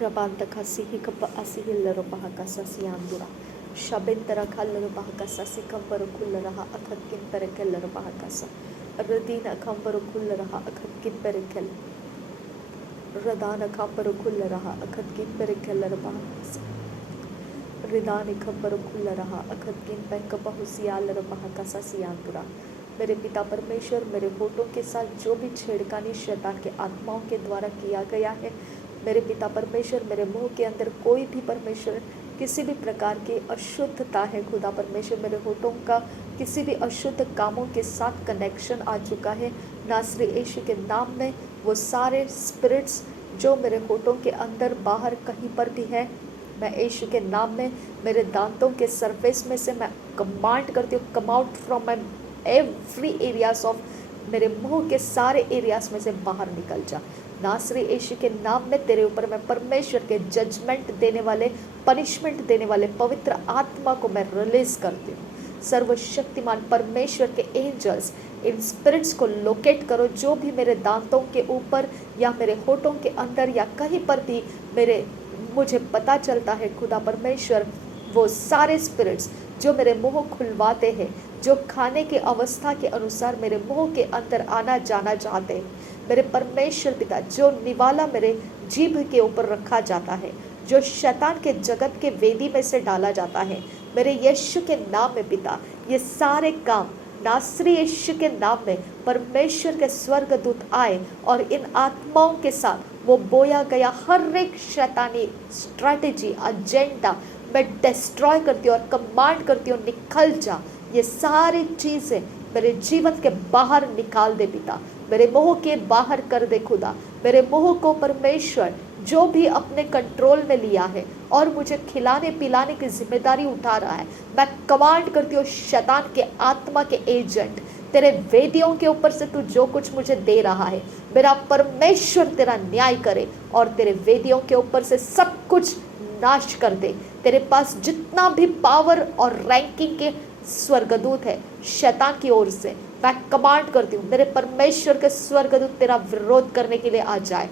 Rabantaka sihikapa asihilla bahaka sasiandura. Shabentara kallar bahakasa sikambara kullaraha akhakin perekeller bahakasa. Radina kambaru kullaraha akhakin perekel. Radana kambaru kullaraha akhakin perekeller bahakasa. Ridani kambaru kullaraha akhakin penkapa husiyaller bahakasa siandura. मेरे पिता परमेश्वर मेरे होठों के साथ जो भी छेड़खानी शैतान के आत्माओं के द्वारा किया गया है, मेरे पिता परमेश्वर मेरे मुंह के अंदर कोई भी परमेश्वर किसी भी प्रकार की अशुद्धता है, खुदा परमेश्वर मेरे होठों का किसी भी अशुद्ध कामों के साथ कनेक्शन आ चुका है, नासरी यीशु के नाम में वो सारे स्पिरिट्स जो मेरे होठों के अंदर बाहर कहीं पर भी है, मैं यीशु के नाम में मेरे दांतों के सरफेस में से मैं कमांड करती हूँ, come out from my every areas of, मेरे मुंह के सारे एरियाज में से बाहर निकल जा। नासरी यीशु के नाम में तेरे ऊपर मैं परमेश्वर के जजमेंट देने वाले, पनिशमेंट देने वाले पवित्र आत्मा को मैं रिलीज करती हूँ। सर्वशक्तिमान परमेश्वर के एंजल्स इन स्पिरिट्स को लोकेट करो, जो भी मेरे दांतों के ऊपर या मेरे होठों के अंदर या कहीं पर भी मुझे पता चलता है, खुदा परमेश्वर वो सारे स्पिरिट्स जो मेरे मुंह खुलवाते हैं, जो खाने की अवस्था के अनुसार मेरे मुंह के अंदर आना जाना चाहते हैं, मेरे परमेश्वर पिता जो निवाला मेरे जीभ के ऊपर रखा जाता है, जो शैतान के जगत के वेदी में से डाला जाता है, मेरे यीशु के नाम में पिता ये सारे काम नासरी यीशु के नाम में परमेश्वर के स्वर्गदूत आए और इन आत्माओं के साथ वो बोया गया हर एक शैतानी स्ट्रैटेजी एजेंडा मैं डिस्ट्रॉय करती हूँ और कमांड करती हूँ, निकल जा। ये सारी चीज़ें मेरे जीवन के बाहर निकाल दे पिता, मेरे मुंह के बाहर कर दे खुदा। मेरे मुंह को परमेश्वर जो भी अपने कंट्रोल में लिया है और मुझे खिलाने पिलाने की जिम्मेदारी उठा रहा है, मैं कमांड करती हूँ शैतान के आत्मा के एजेंट, तेरे वेदियों के ऊपर से तू जो कुछ मुझे दे रहा है, मेरा परमेश्वर तेरा न्याय करे और तेरे वेदियों के ऊपर से सब कुछ नाश कर दे। तेरे पास जितना भी पावर और रैंकिंग के स्वर्गदूत है शैतान की ओर से, मैं कमांड करती हूँ मेरे परमेश्वर के स्वर्गदूत तेरा विरोध करने के लिए आ जाए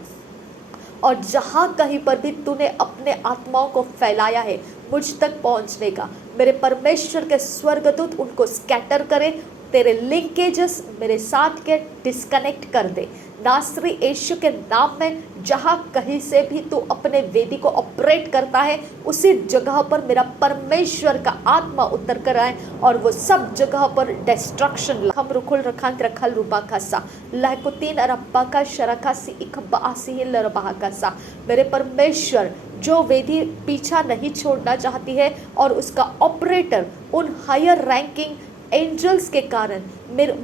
और जहाँ कहीं पर भी तूने अपने आत्माओं को फैलाया है मुझ तक पहुँचने का, मेरे परमेश्वर के स्वर्गदूत उनको स्कैटर करे, तेरे लिंकेजेस मेरे साथ के डिस्कनेक्ट कर दे। नासरी यीशु के नाम में जहाँ कहीं से भी तू अपने वेदी को ऑपरेट करता है उसी जगह पर मेरा परमेश्वर का आत्मा उतर कर आए और वो सब जगह पर डिस्ट्रक्शन हम रुखुल रखांत रखल रूपा खासा लहकुतीन अरब्बा का शरखासी इखब्बा आसीहिल रबा खासा। मेरे परमेश्वर जो वेदी पीछा नहीं छोड़ना चाहती है और उसका ऑपरेटर उन हायर रैंकिंग एंजल्स के कारण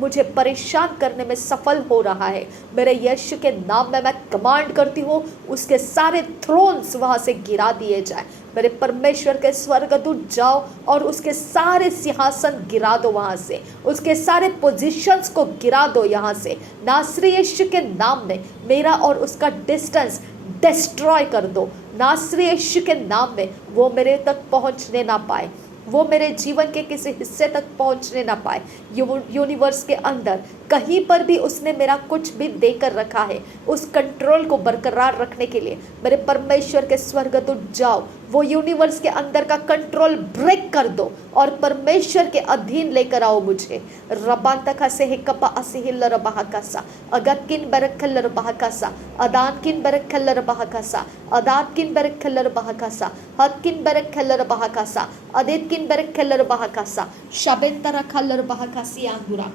मुझे परेशान करने में सफल हो रहा है, मेरे यीशु के नाम में मैं कमांड करती हूँ उसके सारे थ्रोन्स वहाँ से गिरा दिए जाए। मेरे परमेश्वर के स्वर्गदूत जाओ और उसके सारे सिंहासन गिरा दो, वहाँ से उसके सारे पोजीशंस को गिरा दो यहाँ से। नासरी यीशु के नाम में मेरा और उसका डिस्टेंस डिस्ट्रॉय कर दो। नासरी यीशु के नाम में वो मेरे तक पहुँचने ना पाए, वो मेरे जीवन के किसी हिस्से तक पहुंचने ना पाए। यूनिवर्स के अंदर कहीं पर भी उसने मेरा कुछ भी देकर रखा है, उस कंट्रोल को बरकरार रखने के लिए मेरे परमेश्वर के स्वर्गदूत जाओ, वो यूनिवर्स के अंदर का कंट्रोल ब्रेक कर दो और परमेश्वर के अधीन लेकर आओ मुझे। रबांतका से हिकपा असिहिल रबाहकासा अगतकिन बरखल रबाहकासा अदानकिन बरखल रबाहकासा अदातकिन बरखल रबाहकासा हतकिन बरखल रबाहकासा अदितकिन बरखल रबाहकासा शबेंतरा खल रबाहकासी आंगुरा।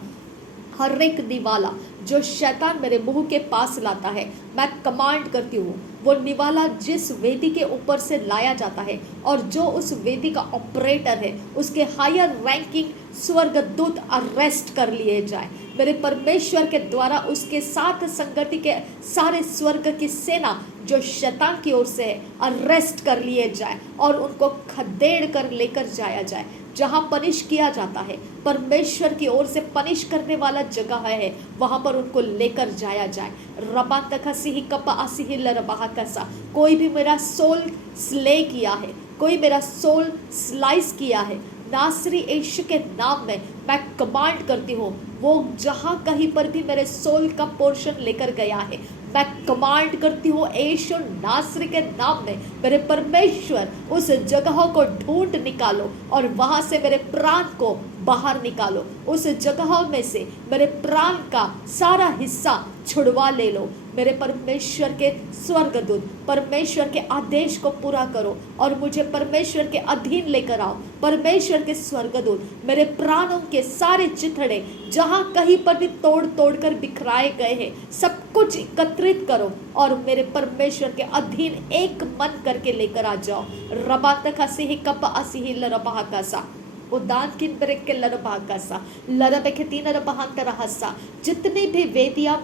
हर एक निवाला जो शैतान मेरे मुंह के पास लाता है मैं कमांड करती हूँ वो निवाला जिस वेदी के ऊपर से लाया जाता है और जो उस वेदी का ऑपरेटर है उसके हायर रैंकिंग स्वर्गदूत अरेस्ट कर लिए जाए। मेरे परमेश्वर के द्वारा उसके साथ संगति के सारे स्वर्ग की सेना जो शैतान की ओर से है अरेस्ट कर लिए जाए और उनको खदेड़ कर लेकर जाया जाए। जहाँ पनिश किया जाता है परमेश्वर की ओर से पनिश करने वाला जगह है वहाँ पर उनको लेकर जाया जाए। रबा तखसी कपा आसिहिल रबा कसा, कोई भी मेरा सोल स्ले किया है, कोई मेरा सोल स्लाइस किया है, नासरी यीशु के नाम में मैं कमांड करती हूँ वो जहाँ कहीं पर भी मेरे सोल का पोर्शन लेकर गया है मैं कमांड करती हूँ यीशु नासरी के नाम में, मेरे परमेश्वर उस जगह को ढूंढ निकालो और वहां से मेरे प्राण को बाहर निकालो। उस जगह में से मेरे प्राण का सारा हिस्सा छुड़वा ले लो। मेरे परमेश्वर के स्वर्गदूत परमेश्वर के आदेश को पूरा करो और मुझे परमेश्वर के अधीन लेकर आओ। परमेश्वर के स्वर्गदूत मेरे प्राणों के सारे चिथड़े जहाँ कहीं पर भी तोड़ तोड़ कर बिखराए गए हैं, सब कुछ एकत्रित करो और मेरे परमेश्वर के अधीन एक मन करके लेकर आ जाओ। रबातक हसी कप असी लरबा कासा उदान किन ब्रेक के लरबाकासा लरबे के तीन रबहांतर हस्सा। जितनी भी वेदियां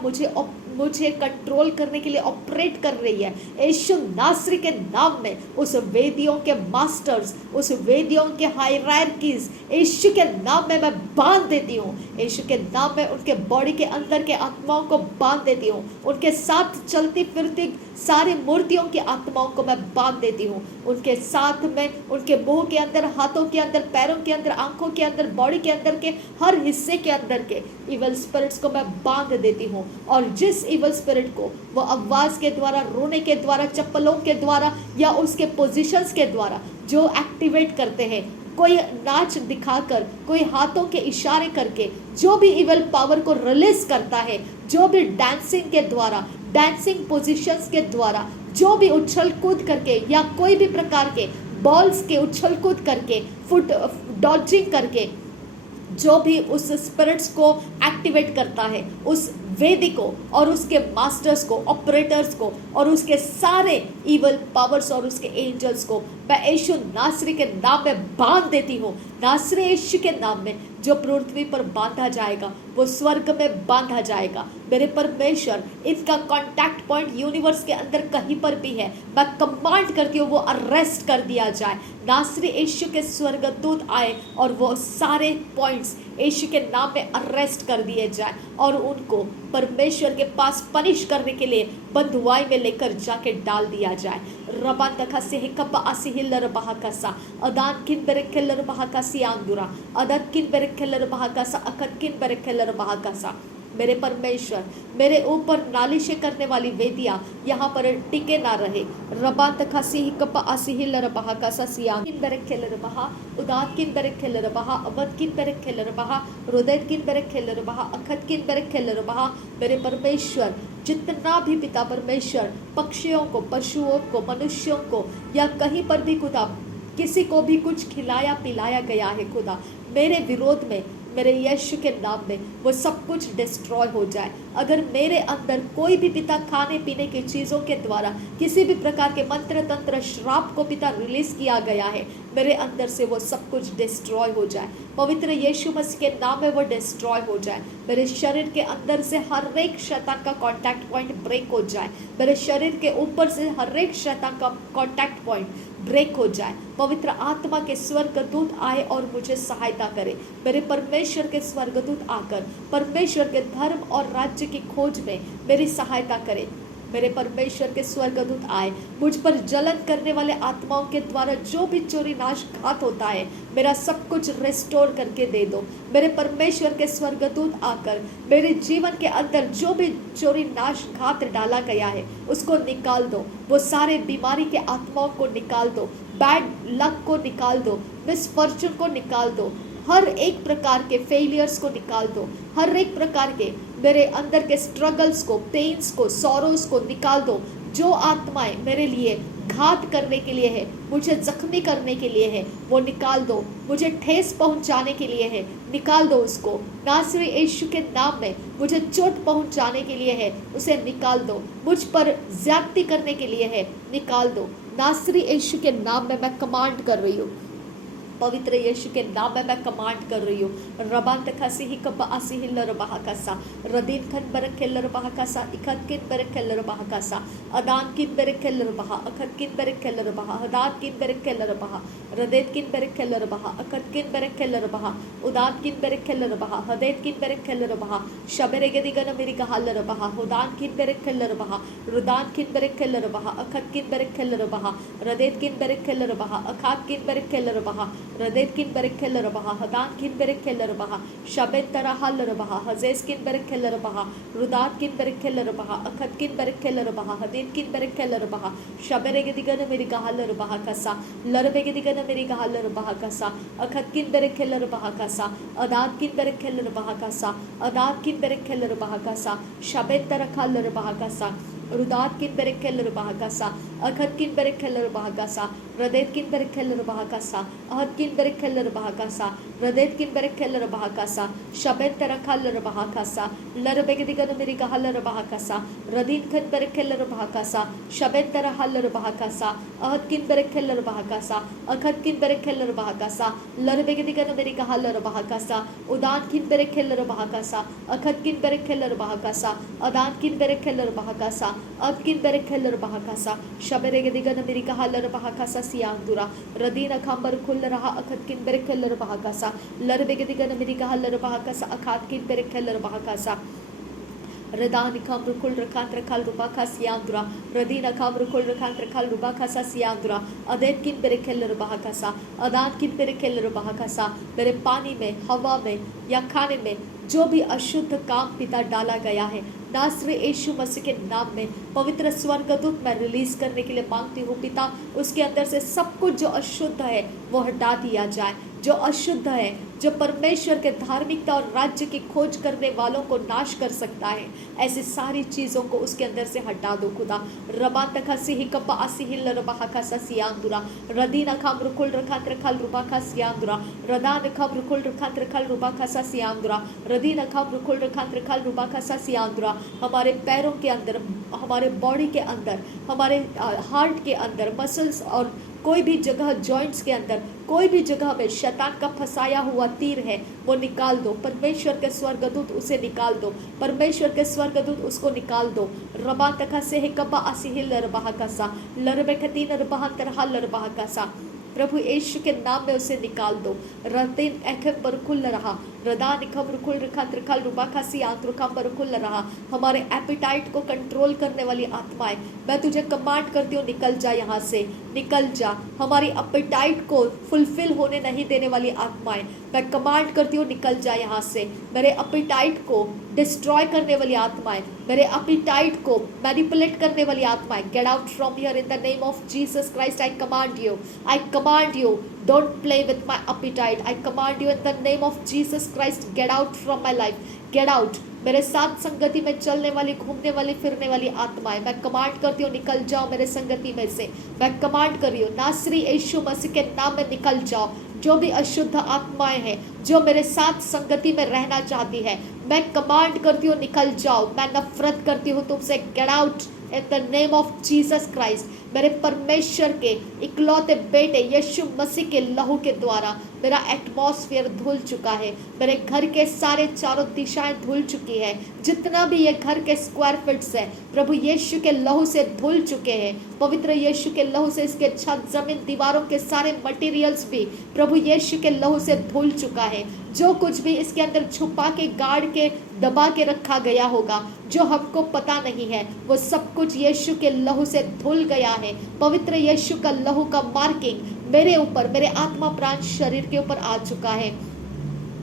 मुझे कंट्रोल करने के लिए ऑपरेट कर रही है, यीशु नासरी के नाम में उस वेदियों के मास्टर्स, उस वेदियों के हायरार्कीज यीशु के नाम में मैं बांध देती हूँ। यीशु के नाम में उनके बॉडी के अंदर के आत्माओं को बांध देती हूँ। उनके साथ चलती फिरती सारी मूर्तियों की आत्माओं को मैं बांध देती हूँ। उनके साथ में उनके मुंह के अंदर, हाथों के अंदर, पैरों के अंदर, आंखों के अंदर, बॉडी के अंदर के हर हिस्से के अंदर के इवल स्पिरिट्स को मैं बांध देती हूँ। और जिस इवल स्पिरिट को वो आवाज के द्वारा, रोने के द्वारा, चप्पलों के द्वारा या उसके पोजीशंस के द्वारा जो एक्टिवेट करते हैं, कोई नाच दिखाकर, कोई हाथों के इशारे करके जो भी इवल पावर को रिलीज करता है, जो भी डांसिंग के द्वारा, डांसिंग पोजीशंस के द्वारा, जो भी उछल कूद करके या कोई भी प्रकार के बॉल्स के उछल कूद करके, फुट डॉजिंग करके जो भी उस स्पिरिट्स को एक्टिवेट करता है, उस वेदी को और उसके मास्टर्स को, ऑपरेटर्स को और उसके सारे इवल पावर्स और उसके एंजल्स को मैं यीशु नासरी के नाम में बांध देती हूँ। नासरी यीशु के नाम में जो पृथ्वी पर बांधा जाएगा वो स्वर्ग में बांधा जाएगा। मेरे परमेश्वर, इसका कांटेक्ट पॉइंट यूनिवर्स के अंदर कहीं पर भी है, मैं कमांड करती हूँ वो अरेस्ट कर दिया जाए। नासरी यीशु के स्वर्गदूत आए और वो सारे पॉइंट्स यीशु के नाम में अरेस्ट कर दिए जाए और उनको परमेश्वर के पास पनिश करने के लिए बंधुआई में लेकर जाके डाल दिया जाए। रबान दखा से कप आसी हिलर बहाकसा अदान किन बेरकेलर बहाकासी आंदुरा अदत किन बेरकेलर बहाकसा अकत किन बेरकेलर बहाकसा। मेरे परमेश्वर, मेरे ऊपर नालिशें करने वाली वेदियां यहाँ पर टिके ना रहे। रबा तखासी ही कप आसी ही लर बहा का ससिया किन बेरक खेलर बहा उदात किन बेरक खेलर बहा अवध किन बेरक खेलर बहा हृदय किन बेरक खेलर बहा अखत किन बेरक खेलर बहा। मेरे परमेश्वर, जितना भी पिता परमेश्वर पक्षियों को, पशुओं को, मनुष्यों को या कहीं पर भी खुदा किसी को भी कुछ खिलाया पिलाया गया है खुदा, मेरे विरोध में, मेरे यीशु के नाम में वो सब कुछ डिस्ट्रॉय हो जाए। अगर मेरे अंदर कोई भी पिता खाने पीने की चीज़ों के द्वारा किसी भी प्रकार के मंत्र तंत्र श्राप को पिता रिलीज किया गया है, मेरे अंदर से वो सब कुछ डिस्ट्रॉय हो जाए। पवित्र यीशु मसीह के नाम में वो डिस्ट्रॉय हो जाए। मेरे शरीर के अंदर से हर एक शैतान का कांटेक्ट पॉइंट ब्रेक हो जाए। मेरे शरीर के ऊपर से हर एक शैतान का कांटेक्ट पॉइंट ब्रेक हो जाए। पवित्र आत्मा के स्वर्गदूत आए और मुझे सहायता करे। मेरे परमेश्वर के स्वर्गदूत आकर परमेश्वर के धर्म और राज्य की खोज में मेरी सहायता करे। मेरे परमेश्वर के स्वर्गदूत आए, मुझ पर जलन करने वाले आत्माओं के द्वारा जो भी चोरी नाश घात होता है, मेरा सब कुछ रिस्टोर करके दे दो। मेरे परमेश्वर के स्वर्गदूत आकर मेरे जीवन के अंदर जो भी चोरी नाश घात डाला गया है उसको निकाल दो। वो सारे बीमारी के आत्माओं को निकाल दो, बैड लक को निकाल दो, मिसफॉर्चून को निकाल दो, हर एक प्रकार के फेलियर्स को निकाल दो, हर एक प्रकार के मेरे अंदर के स्ट्रगल्स को, पेन्स को, सॉरोस को निकाल दो। जो आत्माएं मेरे लिए घात करने के लिए है, मुझे जख्मी करने के लिए है, वो निकाल दो। मुझे ठेस पहुंचाने के लिए है, निकाल दो उसको। नासरी यीशु के नाम में मुझे चोट पहुंचाने के लिए है, उसे निकाल दो। मुझ पर ज्यादती करने के लिए है, निकाल दो। नासरी यीशु के नाम में मैं कमांड कर रही हूँ, पवित्र यीशु के नाम में मैं कमांड कर रही हूँ। रबान तखासी ही कब आसी ही लर बहाकासा रदीन खन बरक खेलर बहाकासा इखत किन बरक खेलर बहाकासा अदान किन बरक खेलर बहा अखत किन बरक खेलर बहा हदात किन बरक खेलर बहा रदेत किन बरक खेलर बहा अखत किन बरक खेलर बहा उदान किन बरक खेलर बहा हदेत किन बरक खेलर बहा शबरे गदी गन मेरी कहालर बहा उदान किन बरक खेलर बहा रुदान किन बरक खेलर बहा अखत किन बरक खेलर बहा रदेत किन बरक खेलर बहा अखात किन बरक खेलर बहा रदेत किन बरखेल रबहा हदान किन बरखेल रबहा शबेत तरहल रबहा हजेस किन बरखेल रबहा रुदात किन बरखेल रबहा अखत किन बरखेल रबहा हदीन किन बरखेल रबहा शबरेगे दिगन मेरी गहल रबहा कसा लरबेगे दिगन मेरी गहल रबहा कसा अखत किन बरखेल रबहा कसा अदात किन बरखेल रबहा कसा अदात किन बरखेल रबहा कसा शबेत तरहल रबहा कसा रुदात किन बरखेल रबहा कसा अखत किन बरखेल रबहा कसा रदेत किन बरखेल रबहा कसा अहत किन बरखेल रबहा कसा रदेत किन बरखेल रबहा कसा शबेत तरखल रबहा कसा लरबेगे दिगन मेरी गहल रबहा कसा रदीन खन बरखेल रबहा कसा शबेत तरहल रबहा कसा अहत किन बरखेल रबहा कसा अखत किन बरखेल रबहा कसा लरबेगे दिगन मेरी गहल रबहा कसा उदान किन बरखेल रबहा कसा अखत किन बरखेल रबहा कसा अदान किन बरखेल रबहा कसा अब किन बरखेल रबहा कसा शबरेगे दिगन मेरी गहल रबहा कसा सियांदुरा रदीन खंबर खुल रहा अखत किन बरखेल रबहा कसा लरबेगे दिगन मेरी गहल रबहा कसा अखात किन बरखेल रबहा कसा रदान खम्र कुल रखांत रखल रुबा खा सियांदुरा रदीन खम्र कुल रखांत रखल रुबा खसा सियांदुरा अदेत किन बरखेल रबहा कसा अदान किन बरखेल रबहा कसा मेरे पानी में हवा में या खाने में जो भी अशुद्ध काम पिता डाला गया है नासरी यीशु मसीह के नाम में पवित्र स्वर्गदूत मैं रिलीज करने के लिए मांगती हूँ पिता उसके अंदर से सब कुछ जो अशुद्ध है वो हटा दिया जाए जो अशुद्ध है जो परमेश्वर के धार्मिकता और राज्य की खोज करने वालों को नाश कर सकता है ऐसी सारी चीज़ों को उसके अंदर से हटा दो खुदा रबा तखसी ही कपा आसी हिल रबा खसा सियांदुरा रदीना खाम रुकुल रखात रखल रुबा खा सियांदुरा रदान खाम रुकुल रखात रखल रुबा खसा सियांदुरा रदीना खाम रुकुल रखात रखल रुबा खसा सियांदुरा हमारे पैरों के अंदर हमारे बॉडी के अंदर हमारे हार्ट के अंदर मसल्स और कोई भी जगह जॉइंट्स के अंदर कोई भी जगह में शैतान का फंसाया हुआ तीर है वो निकाल दो परमेश्वर के स्वर्गदूत उसे निकाल दो परमेश्वर के स्वर्गदूत उसको निकाल दो रबा तका से है कबा असिहिल रबहा कसा लरबे खतीन रबहा तरहा लरबहा कसा प्रभु यीशु के नाम में उसे निकाल दो रतिन एखम पर खुल रहा रदान खबर खुल रखा त्रिखल रुबा खासी आंतरुखा पर खुल रहा हमारे एपिटाइट को कंट्रोल करने वाली आत्माएं मैं तुझे कमांड करती हूँ निकल जा यहाँ से निकल जा हमारी एपिटाइट को फुलफिल होने नहीं देने वाली आत्माएं मैं कमांड करती हूँ निकल जा यहाँ से मेरे एपिटाइट को डिस्ट्रॉय करने वाली आत्माएं मेरे एपिटाइट को मैनिपुलेट करने वाली आत्माएं get out from here in the name of Jesus Christ I command you don't play with my appetite I command you in the name of Jesus Christ get out from my life get out मेरे साथ संगति में चलने वाली घूमने वाली फिरने वाली आत्माएं मैं कमांड करती हूँ निकल जाओ मेरे संगति में से मैं कमांड कर रही हूँ नासरी यीशु मसीह के नाम में निकल जाओ जो भी अशुद्ध आत्माएं हैं जो मेरे साथ संगति में रहना चाहती है मैं कमांड करती हूँ निकल जाओ मैं नफरत करती हूँ तुमसे get out in the name of Jesus Christ मेरे परमेश्वर के इकलौते बेटे यीशु मसीह के लहू के द्वारा मेरा एटमॉस्फेयर धुल चुका है मेरे घर के सारे चारों दिशाएं धुल चुकी है जितना भी ये घर के स्क्वायर फीट्स है प्रभु यीशु के लहू से धुल चुके हैं पवित्र यीशु के लहू से इसके छत जमीन दीवारों के सारे मटेरियल्स भी प्रभु यीशु के लहू से धुल चुका है जो कुछ भी इसके अंदर छुपा के गाड़ के दबा के रखा गया होगा जो हमको पता नहीं है वो सब कुछ यीशु के लहू से धुल गया है पवित्र यीशु का लहू का मार्किंग मेरे ऊपर मेरे आत्मा प्राण शरीर के ऊपर आ चुका है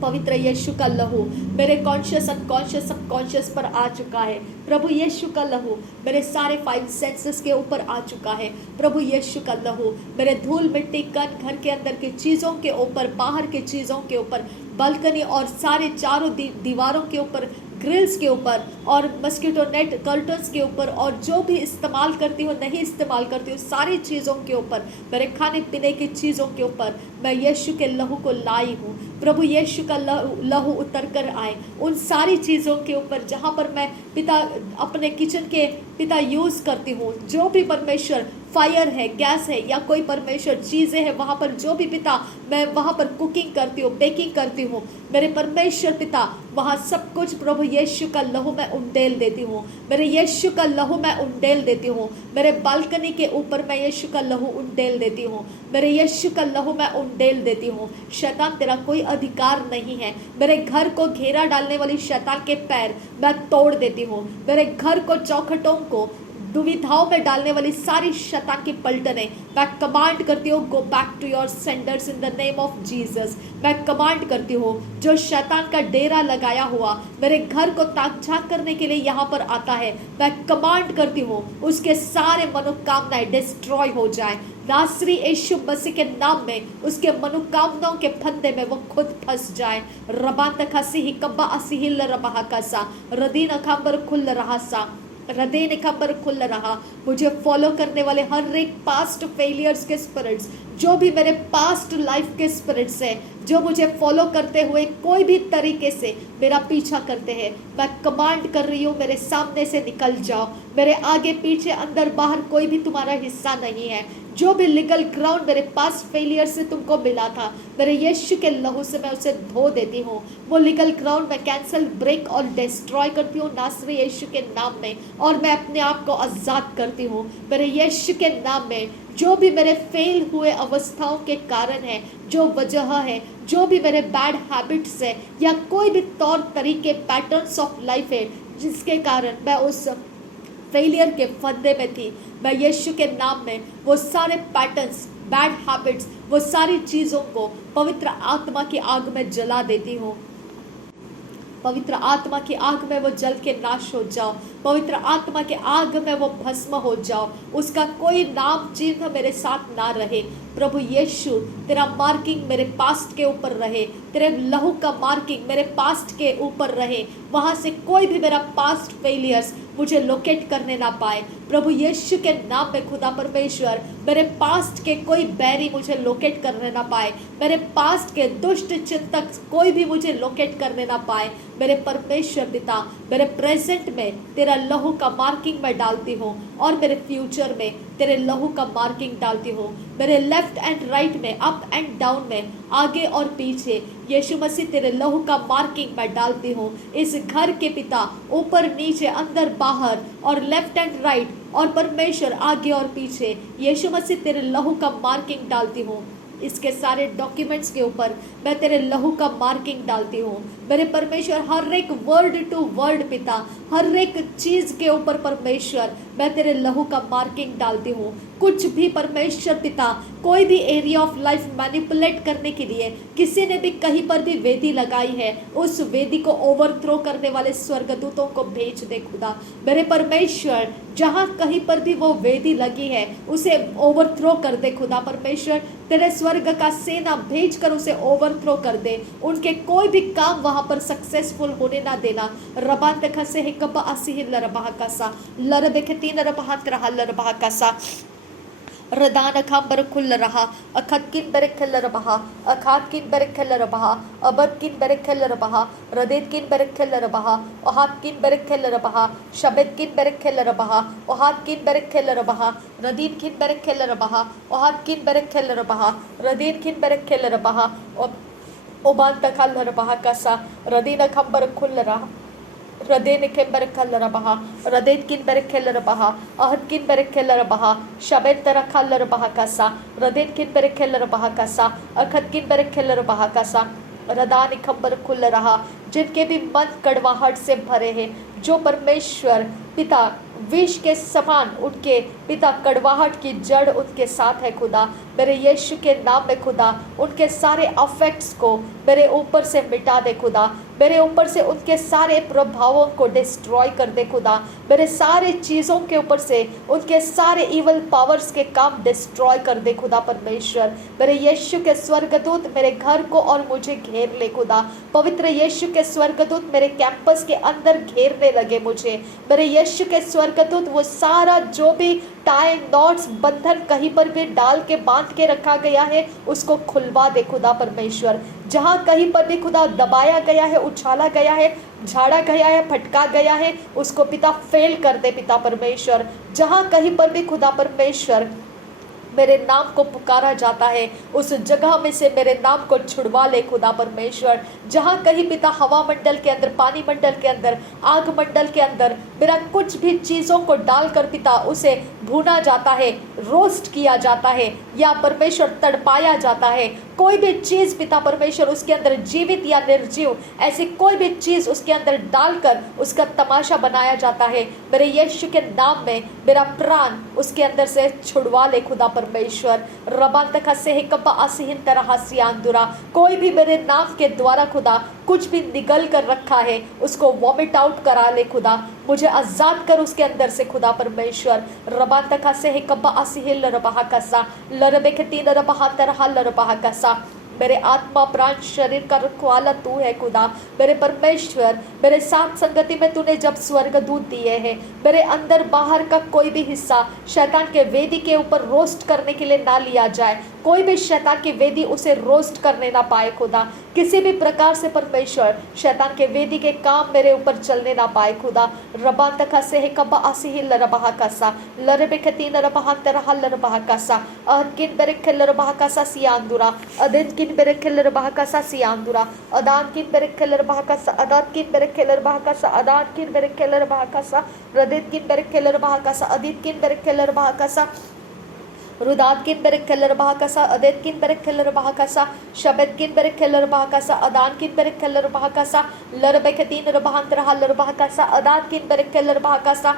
पवित्र यीशु का लहू मेरे कॉन्शियस अनकॉन्शियस सबकॉन्शियस पर आ चुका है प्रभु यीशु का लहू मेरे सारे 5 सेंसेस के ऊपर आ चुका है प्रभु यीशु का लहू मेरे धूल मिट्टी कण घर के अंदर की चीज़ों के ऊपर बाहर की चीज़ों के ऊपर बालकनी और सारे चारों दीवारों के ऊपर ग्रिल्स के ऊपर और मस्कीटो नेट कर्टन्स के ऊपर और जो भी इस्तेमाल करती हूँ नहीं इस्तेमाल करती हूँ सारी चीज़ों के ऊपर मेरे खाने पीने की चीज़ों के ऊपर मैं यीशु के लहू को लाई हूँ प्रभु यीशु का लहू उतर कर आए उन सारी चीज़ों के ऊपर जहाँ पर मैं पिता अपने किचन के पिता यूज़ करती हूँ जो भी परमेश्वर फायर है गैस है या कोई परमेश्वर चीज़ें हैं वहाँ पर जो भी पिता मैं वहाँ पर कुकिंग करती हूँ बेकिंग करती हूँ मेरे परमेश्वर पिता वहाँ सब कुछ प्रभु यीशु का लहू मैं उंडेल देती हूँ मेरे यीशु का लहू मैं उंडेल देती हूँ मेरे बालकनी के ऊपर मैं यीशु का लहू उंडेल देती हूँ मेरे यीशु का लहू मैं उंडेल देती हूँ शैतान तेरा कोई अधिकार नहीं है मेरे घर को घेरा डालने वाली शैतान के पैर मैं तोड़ देती हूँ मेरे घर को चौखटों को दुविधाओं में डालने वाली सारी शैतान की पलटने मैं कमांड करती हूँ, go back to your centres in the name of Jesus. मैं कमांड करती हूँ, जो शैतान का डेरा लगाया हुआ मेरे घर को ताक झांक करने के लिए यहाँ पर आता है, मैं कमांड करती हूँ उसके सारे मनोकामनाएं डिस्ट्रॉय हो जाए। नासरी यीशु मसीह के नाम में उसके मनोकामनाओं के फंदे में वो खुद फंस जाए। रबान तखासी ही कब्बा असीहिल रबा कासा रदीन अखाबर खुल रहा सा हृदय खबर खुल रहा। मुझे फॉलो करने वाले हर एक पास्ट फेलियर्स के स्पिरिट्स, जो भी मेरे पास्ट लाइफ के स्पिरिट्स हैं, जो मुझे फॉलो करते हुए कोई भी तरीके से मेरा पीछा करते हैं, मैं कमांड कर रही हूँ मेरे सामने से निकल जाओ। मेरे आगे पीछे अंदर बाहर कोई भी तुम्हारा हिस्सा नहीं है। जो भी लीगल ग्राउंड मेरे पास फेलियर से तुमको मिला था, मेरे यीशु के लहू से मैं उसे धो देती हूँ। वो लीगल ग्राउंड मैं कैंसिल, ब्रेक और डिस्ट्रॉय करती हूँ नासरी यीशु के नाम में, और मैं अपने आप को आज़ाद करती हूँ मेरे यीशु के नाम में। जो भी मेरे फेल हुए अवस्थाओं के कारण है, जो वजह है, जो भी मेरे बैड हैबिट्स है, या कोई भी तौर तरीके पैटर्न्स ऑफ लाइफ है जिसके कारण मैं उस फेलियर के फंदे में थी, मैं यीशु के नाम में वो सारे पैटर्न्स, बैड हैबिट्स, वो सारी चीज़ों को पवित्र आत्मा की आग में जला देती हूँ। पवित्र आत्मा की आग में वो जल के नाश हो जाओ। पवित्र आत्मा के आग में वो भस्म हो जाओ। उसका कोई नाम चिन्ह मेरे साथ ना रहे। प्रभु यीशु, तेरा मार्किंग मेरे पास्ट के ऊपर रहे, तेरे लहू का मार्किंग मेरे पास्ट के ऊपर रहे। वहाँ से कोई भी मेरा पास्ट फेलियर्स मुझे लोकेट करने ना पाए। प्रभु यीशु के नाम में खुदा परमेश्वर, मेरे पास्ट के कोई बैरी मुझे लोकेट करने ना पाए। मेरे पास्ट के दुष्ट चिंतक कोई भी मुझे लोकेट करने ना पाए। मेरे परमेश्वर पिता, मेरे प्रेजेंट में तेरा लहू का मार्किंग मैं डालती हूँ, और मेरे फ्यूचर में तेरे लहू का मार्किंग डालती हूँ। मेरे लेफ्ट एंड राइट में, अप एंड डाउन में, आगे और पीछे यीशु मसीह तेरे लहू का मार्किंग मैं डालती हूँ। इस घर के पिता, ऊपर नीचे, अंदर बाहर, और लेफ्ट एंड राइट, और परमेश्वर आगे और पीछे यीशु मसीह तेरे लहू का मार्किंग डालती हूँ। इसके सारे डॉक्यूमेंट्स के ऊपर मैं तेरे लहू का मार्किंग डालती हूँ। मेरे परमेश्वर, हर एक वर्ड टू वर्ड पिता, हर एक चीज़ के ऊपर परमेश्वर मैं तेरे लहू का मार्किंग डालती हूँ। कुछ भी परमेश्वर पिता, कोई भी एरिया ऑफ लाइफ मैनिपुलेट करने के लिए किसी ने भी कहीं पर भी वेदी लगाई है, उस वेदी को ओवरथ्रो करने वाले स्वर्गदूतों को भेज दे खुदा। मेरे परमेश्वर, जहाँ कहीं पर भी वो वेदी लगी है उसे ओवरथ्रो कर दे खुदा परमेश्वर। तेरे स्वर्ग का सेना भेज कर उसे ओवरथ्रो कर दे। उनके कोई भी काम वहाँ पर सक्सेसफुल होने ना देना। रबान तक से हिकबा असी लरबा कासा लरबे के तीन रबा तरह लरबा कासा रदान अखाबर खुल रहा अखत किन बरक खल रहा अखात किन बरक खल रहा अबद किन बरक खल रहा रदेत किन बरक खल रहा ओहात किन बरक खल रहा शबद किन बरक खल रहा ओहात किन बरक खल रहा रदीन किन बरक खल रहा ओहात किन बरक खल रहा रदीन किन बरक खल रहा ओबान तखल रहा कसा रदीन खबर खुल रहा रदेन के बरक खल रहा रदेत किन बरक खल रहा अहद किन बरक खल रहा शबद तरह खल रहा कसा रदेत किन बरक खल रहा कसा अखद किन बरक खल रहा कसा रदान खबर खुल रहा। जिनके भी मन कड़वाहट से भरे हैं, जो परमेश्वर पिता विष के समान उनके पिता कड़वाहट की जड़ उनके साथ है खुदा, मेरे यीशु के नाम में खुदा उनके सारे अफेक्ट्स को मेरे ऊपर से मिटा दे खुदा। मेरे ऊपर से उनके सारे प्रभावों को डिस्ट्रॉय कर दे खुदा। मेरे सारे चीज़ों के ऊपर से उनके सारे इवल पावर्स के काम डिस्ट्रॉय कर दे खुदा परमेश्वर। मेरे यीशु के स्वर्गदूत मेरे घर को और मुझे घेर ले खुदा। पवित्र यीशु के स्वर्गदूत मेरे कैंपस के अंदर घेरने लगे मुझे। मेरे यीशु के स्वर्गदूत वो सारा जो भी टाई नॉट्स बंधन कहीं पर भी डाल के बांध के रखा गया है उसको खुलवा दे खुदा परमेश्वर। जहाँ कहीं पर भी खुदा दबाया गया है, उछाला गया है, झाड़ा गया है, फटका गया है, उसको पिता फेल कर दे पिता परमेश्वर। जहाँ कहीं पर भी खुदा परमेश्वर मेरे नाम को पुकारा जाता है उस जगह में से मेरे नाम को छुड़वा ले खुदा परमेश्वर। जहाँ कहीं पिता हवा मंडल के अंदर, पानी मंडल के अंदर, आग मंडल के अंदर मेरा कुछ भी चीज़ों को डालकर पिता उसे भूना जाता है, रोस्ट किया जाता है, या परमेश्वर तड़पाया जाता है, कोई भी चीज पिता परमेश्वर उसके अंदर जीवित या निर्जीव ऐसी कोई भी चीज उसके अंदर डालकर उसका तमाशा बनाया जाता है, मेरे यीशु के नाम में मेरा प्राण उसके अंदर से छुड़वा ले खुदा परमेश्वर। रबांत खसे कब्बा आसिहिन तरह सियांदुरा, कोई भी मेरे नाम के द्वारा खुदा कुछ भी निगल कर रखा है उसको वॉमिट आउट करा ले खुदा, मुझे आजाद कर उसके अंदर से खुदा परमेश्वर। रबांत खसे कब्बा आसिहिल रबहा कसा लरबे खतीन रबहा तरह लरबहा कसा, मेरे आत्मा प्राण शरीर का रखवाला तू है खुदा मेरे परमेश्वर। मेरे साथ संगति में तूने जब स्वर्गदूत दिए हैं, मेरे अंदर बाहर का कोई भी हिस्सा शैतान के वेदी के ऊपर रोस्ट करने के लिए ना लिया जाए, कोई भी शैतान की वेदी उसे रोस्ट करने ना पाए खुदा, किसी भी प्रकार से परमेश्वर शैतान के वेदी के काम मेरे ऊपर चलने ना पाए खुदा। रबा तक से है कब्बा आसी लरबहा कासा लरबे खतीन रबहा तरह लरबहा कासा अहकिन बेरख लरबहा कासा सियांदुरा अदिन किन बेरख लरबहा कासा सियांदुरा अदान किन बेरख लरबहा कासा अदात किन बेरख लरबहा कासा अदान किन बेरख लरबहा कासा रदित किन बेरख लरबहा कासा अदित किन बेरख लरबहा कासा रुदात किन बेरख लरबहा कासा अदेत किन बेरख लरबहा कासा शबद किन बेरख लरबहा कासा अदान किन बेरख लरबहा कासा लरबे खतीन रबहान तरह लरबहा कासा अदात किन बेरख लरबहा कासा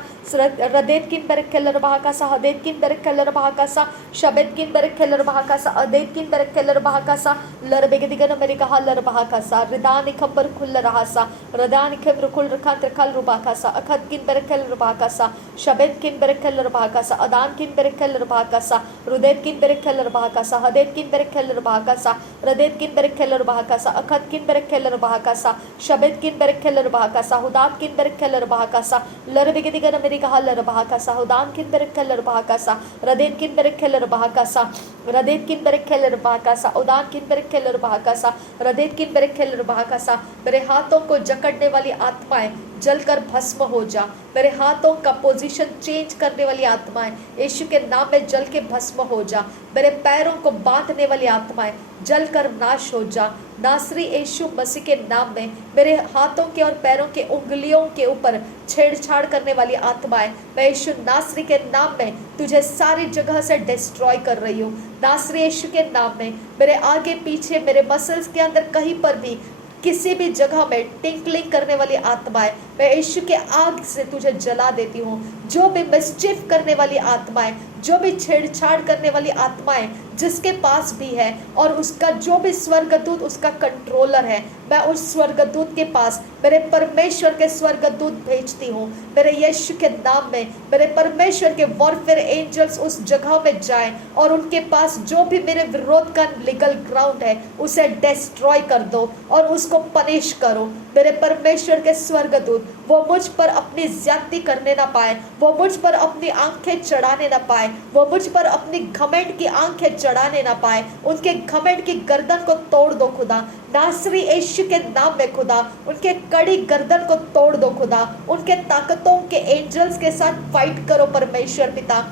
रदेत किन बेरख लरबहा कासा हदेत किन बेरख लरबहा कासा शबद किन बेरख लरबहा कासा अदेत किन बेरख लरबहा कासा लरबे गदिगन मेरे कहा लरबहा कासा रिदान खबर खुल रहा सा रदान खबर खुल रखा तरखल रुबा कासा अखद किन बेरख लरबहा कासा शबद किन बेरख लरबहा कासा अदान किन बेरख लरबहा कासा रुदेत किन बेरख लरबहा कासा हदेत किन बेरख लरबहा कासा रदेत किन बेरख लरबहा कासा अखद किन बेरख लरबहा कासा शबद किन बेरख लरबहा कासा हुदात किन बेरख लरबहा कासा लरबे गदिगन मेरे कहा लरबहा कासा हुदान किन बेरख लरबहा कासा रदेत किन बेरख लरबहा कासा रदेत किन बेरख लरबहा कासा उदान किन बेरख लरबहा कासा रदेत किन बेरख लरबहा कासा। मेरे हाथों को जकड़ने वाली आत्माएं जलकर भस्म हो जा, मेरे हाथों का पोजीशन चेंज करने वाली आत्माएं यीशु के नाम में जल के भस्म हो जा, मेरे पैरों को बांधने वाली आत्माएं जलकर नाश हो जा, नासरी यीशु मसीह के नाम में मेरे हाथों के और पैरों के उंगलियों के ऊपर छेड़छाड़ करने वाली आत्माएं मैं यीशु नासरी के नाम में तुझे सारी जगह से डिस्ट्रॉय कर रही हूँ। नासरी यीशु के नाम में मेरे आगे पीछे मेरे मसल्स के अंदर कहीं पर भी किसी भी जगह में टिंकलिंग करने वाली आत्माएं मैं यीशु के आग से तुझे जला देती हूँ। जो भी मिसचिफ करने वाली आत्माएं, जो भी छेड़छाड़ करने वाली आत्माएं जिसके पास भी है और उसका जो भी स्वर्गदूत उसका कंट्रोलर है, मैं उस स्वर्गदूत के पास मेरे परमेश्वर के स्वर्गदूत भेजती हूँ। मेरे यीशु के नाम में मेरे परमेश्वर के वॉरफेयर एंजल्स उस जगह में जाएं और उनके पास जो भी मेरे विरोध का लीगल ग्राउंड है उसे डिस्ट्रॉय कर दो और उसको पनिश करो। मेरे परमेश्वर के स्वर्गदूत वो मुझ पर अपनी ज्यादती करने ना पाए, वो मुझ पर अपनी आंखें चढ़ाने ना पाए, वो मुझ पर अपनी घमंड की आंखें चढ़ाने ना पाए, उनके घमंड की गर्दन को तोड़ दो खुदा नासरी यीशु के नाम में खुदा, उनके कड़ी गर्दन को तोड़ दो खुदा, उनके ताकतों के एंजल्स के साथ फाइट करो परमेश्वर पिता,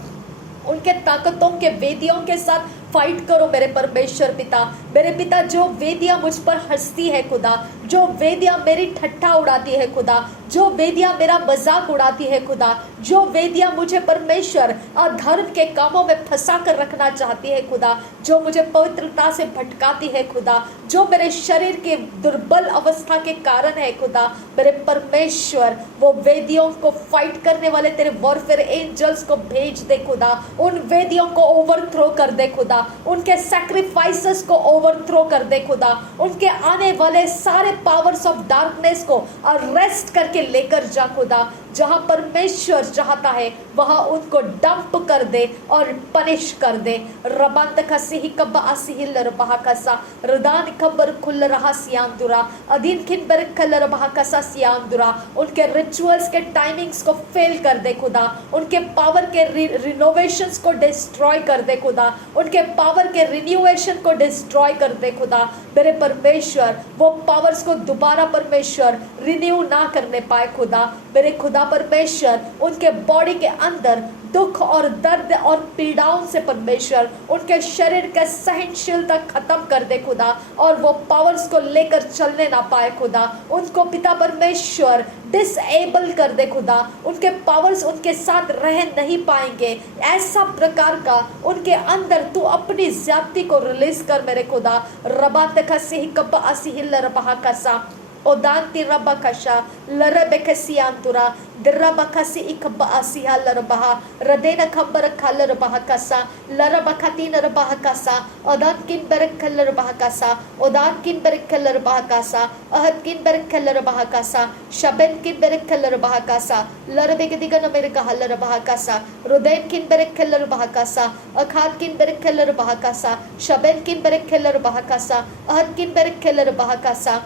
उनके ताकतों के वेदियों के साथ फाइट करो मेरे परमेश्वर पिता। मेरे पिता जो वेदियां मुझ पर हंसती है खुदा, जो वेदियां मेरी ठट्ठा उड़ाती है खुदा, जो वेदियां मेरा मजाक उड़ाती है खुदा, जो वेदियां मुझे परमेश्वर अधर्म के कामों में फंसा कर रखना चाहती है खुदा, जो मुझे पवित्रता से भटकाती है खुदा, जो मेरे शरीर के दुर्बल अवस्था के कारण है खुदा, मेरे परमेश्वर वो वेदियों को फाइट करने वाले तेरे वॉरफेयर एंजल्स को भेज दे खुदा, उन वेदियों को ओवरथ्रो कर दे खुदा, उनके सैक्रिफाइसेस को ओवरथ्रो कर दे खुदा, उनके आने वाले सारे पावर्स ऑफ डार्कनेस को अरेस्ट करके लेकर जा खुदा, जहां परमेश्वर चाहता है वहां उनको डंप कर दे और पनिश कर दे। रबंत खसी कब्बा असिहिल रबहा कसा रदान खबर खुल रहा सियांदुरा अदीन खिन बर खल रबहा कसा सियांदुरा, उनके रिचुअल्स के टाइमिंग्स को फेल कर दे खुदा, उनके पावर के रिनोवेशंस को डिस्ट्रॉय कर दे खुदा, उनके पावर के रिन्यूएशन को डिस्ट्रॉय कर दे खुदा। मेरे परमेश्वर वो पावर्स को दोबारा परमेश्वर रिन्यू ना करने पाए खुदा, मेरे खुदा परमेश्वर उनके बॉडी के अंदर दुख और दर्द और पीड़ाओं से परमेश्वर उनके शरीर के सहनशीलता खत्म कर दे खुदा, और वो पावर्स को लेकर चलने ना पाए खुदा। उनको पिता परमेश्वर डिसेबल कर दे खुदा, उनके पावर्स उनके साथ रह नहीं पाएंगे। ऐसा प्रकार का उनके अंदर तू अपनी ज्यादती को रिलीज कर मेरे खुदा। रबा तकसी कप असिहिल रबा कसा ओदांति रबा कशा लरबेकसी अंतुरा दरबकसी इकब असिहा लरबहा रदेन खबर खलर बहा कसा लरबखतीन रबहा कसा ओदान किन बरक खलर बहा कसा ओदान किन बरक खलर बहा कसा अहद किन बरक खलर बहा कसा शबेन किन बरक खलर बहा कसा लरबेक दिगन मेरे कहलर बहा कसा रुदैन किन बरक खलर बहा कसा अखाद किन बरक खलर बहा कसा शबेन किन बरक खलर बहा कसा अहद किन बरक खलर बहा कसा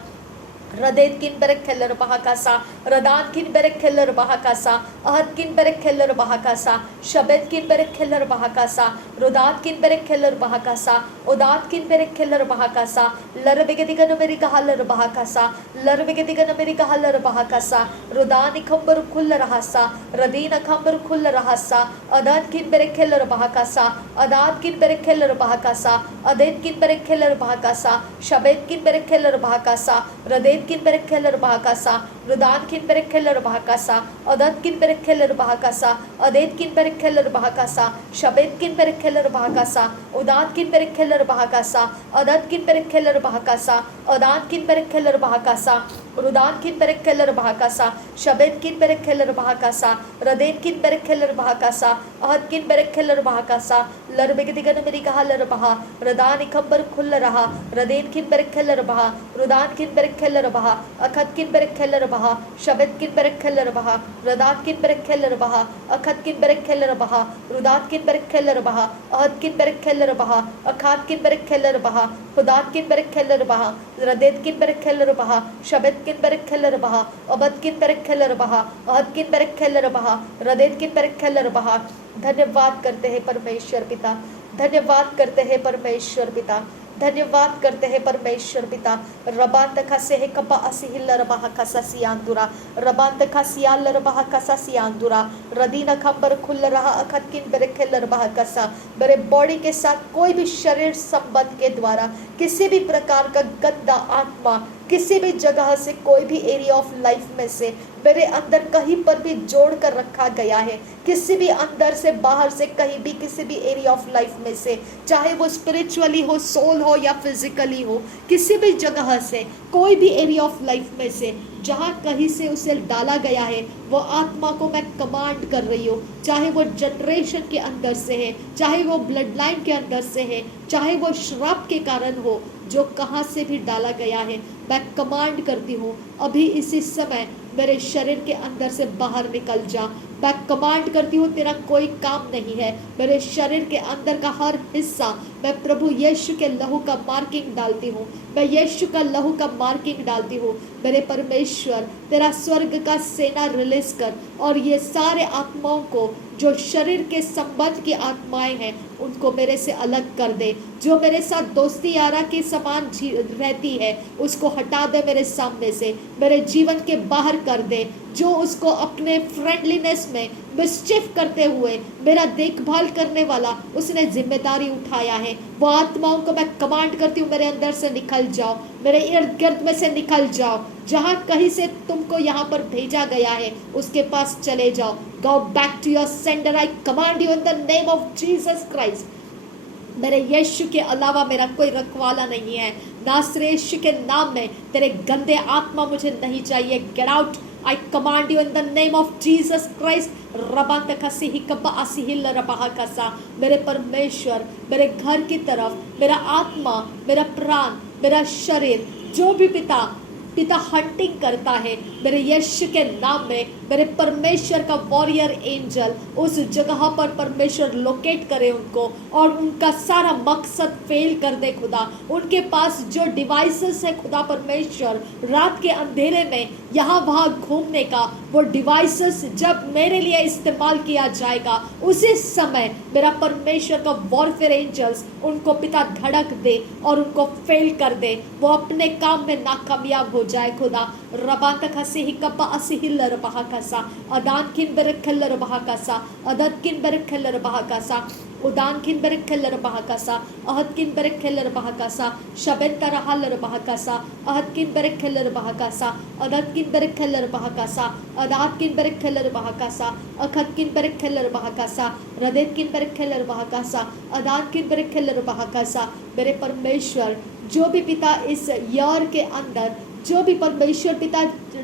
रदेत किन बरक खेलर बहाकासा रदान किन बरक खेलर बहाकासा अहद किन बरक खेलर बहाकासा शबेद किन बरक खेलर बहाकासा रुदात किन बरक खेलर बहाकासा उदात किन बरक खेलर बहाकासा लरबेगदिगन मेरी कहलर बहाकासा लरबेगदिगन मेरी कहलर बहाकासा रुदान खंबर खुल रहासा रदीन खंबर खुल रहासा अदात किन बरक खेलर बहाकासा अदात किन बरक खेलर बहाकासा अदेत किन बरक खेलर बहाकासा शबेद किन बरक खेलर बहाकासा रदेत किन बरक खेलर बहाकासा रुदान किन बरक खेलर बहाकासा अदत किन बरक खेलर बहाकासा अदेत किन बरक खेलर बहाकासा शबेद किन बरक खेलर बहाकासा उदात किन बरक खेलर बहाकासा अदत किन बरक खेलर बहाकासा अदान किन बरक खेलर बहाकासा रुदान किन बरक खेलर बहाकासा शबेद किन बरक खेलर बहाकासा रदेन किन बरक खेलर बहाकासा अहद किन बरक खेलर बहाकासा लरबेगदिगन मेरी कहलर बहा रदान इखबर खुल रहा रदेन किन बरक खेलर बहा रुदान किन बरक खेलर बहा अखद किन बरक खेलर बहा शबेद किन बरक खेलर बहा रदात किन बरक खेलर बहा अखद किन बरक खेलर बहा रुदात किन बरक खेलर बहा अहद किन बरक खेलर बहा अखाद किन बरक खेलर बहा खुदात किन बरक खेलर बहा रदेत किन बरक खेलर बहा शबेद किन बरक खेलर बहा अबद किन बरक खेलर बहा अहद किन बरक खेलर बहा रदेत किन बरक खेलर बहा। धन्यवाद करते हैं परमेश्वर पिता, धन्यवाद करते हैं परमेश्वर पिता, धन्यवाद करते हैं परमेश्वर पिता। रबांत खसे है कपा असिहिल रबाह खसा सियांदुरा रबांत खसियाल रबाह खसा सियांदुरा रदीना खंबर खुल रहा अखत किन बरे खेल रबाह कसा। मेरे बॉडी के साथ कोई भी शरीर संबंध के द्वारा किसी भी प्रकार का गंदा आत्मा किसी भी जगह से कोई भी एरिया ऑफ लाइफ में से मेरे अंदर कहीं पर भी जोड़ कर रखा गया है, किसी भी अंदर से बाहर से कहीं भी किसी भी एरिया ऑफ लाइफ में से, चाहे वो स्पिरिचुअली हो, सोल हो या फिजिकली हो, किसी भी जगह से कोई भी एरिया ऑफ लाइफ में से जहाँ कहीं से उसे डाला गया है, वो आत्मा को मैं कमांड कर रही हूँ। चाहे वो जनरेशन के अंदर से है, चाहे वो ब्लड लाइन के अंदर से है, चाहे वो श्राप के कारण हो, जो कहाँ से भी डाला गया है, मैं कमांड करती हूँ अभी इसी समय मेरे शरीर के अंदर से बाहर निकल जा। मैं कमांड करती हूँ तेरा कोई काम नहीं है। मेरे शरीर के अंदर का हर हिस्सा मैं प्रभु यीशु के लहू का मार्किंग डालती हूँ, मैं यीशु का लहू का मार्किंग डालती हूँ। मेरे परमेश्वर तेरा स्वर्ग का सेना रिलीज कर और ये सारे आत्माओं को जो शरीर के संबंध की आत्माएं हैं उनको मेरे से अलग कर दे। जो मेरे साथ दोस्ती यारा के समान रहती है उसको हटा दे मेरे सामने से, मेरे जीवन के बाहर कर दे। जो उसको अपने फ्रेंडलीनेस में मिसचिफ करते हुए मेरा देखभाल करने वाला उसने जिम्मेदारी उठाया है, वो आत्माओं को मैं कमांड करती हूँ मेरे अंदर से निकल जाओ, मेरे इर्द गिर्द में से निकल जाओ। जहाँ कहीं से तुमको यहाँ पर भेजा गया है उसके पास चले जाओ। Go back to your sender, I command you in the name of Jesus Christ. मेरे यीशु के अलावा मेरा कोई रखवाला नहीं है। नासरी यीशु के नाम में तेरे गंदे आत्मा मुझे नहीं चाहिए। Get out, I command you in the name of Jesus Christ। रबांत खसी ही कब्बा असिहिल रबाह कसा। मेरे परमेश्वर मेरे घर की तरफ मेरा आत्मा, मेरा प्राण, मेरा शरीर जो भी पिता हंटिंग करता है, मेरे यीशु के नाम में मेरे परमेश्वर का वॉरियर एंजल उस जगह पर परमेश्वर लोकेट करे उनको और उनका सारा मकसद फेल कर दे खुदा। उनके पास जो डिवाइसेस है खुदा परमेश्वर रात के अंधेरे में यहाँ वहाँ घूमने का, वो डिवाइसेस जब मेरे लिए इस्तेमाल किया जाएगा उसी समय मेरा परमेश्वर का वॉरफेयर एंजल्स उनको पिता धड़क दे और उनको फेल कर दे, वो अपने काम में नाकामयाब हो जाए खुदा। रबात खसी ही कब्बा असिहिल रबाह bahakasa, adankin berekeller bahakasa, adatkin berekeller bahakasa, udankin berekeller bahakasa, ahadkin berekeller bahakasa, shabentara haller bahakasa, ahadkin berekeller bahakasa, adatkin berekeller bahakasa, adatkin berekeller bahakasa, akhatkin berekeller bahakasa, radetkin berekeller bahakasa, adatkin berekeller bahakasa। मेरे परमेश्वर, जो भी पिता इस यार के अंदर, जो भी परमेश्वर पिता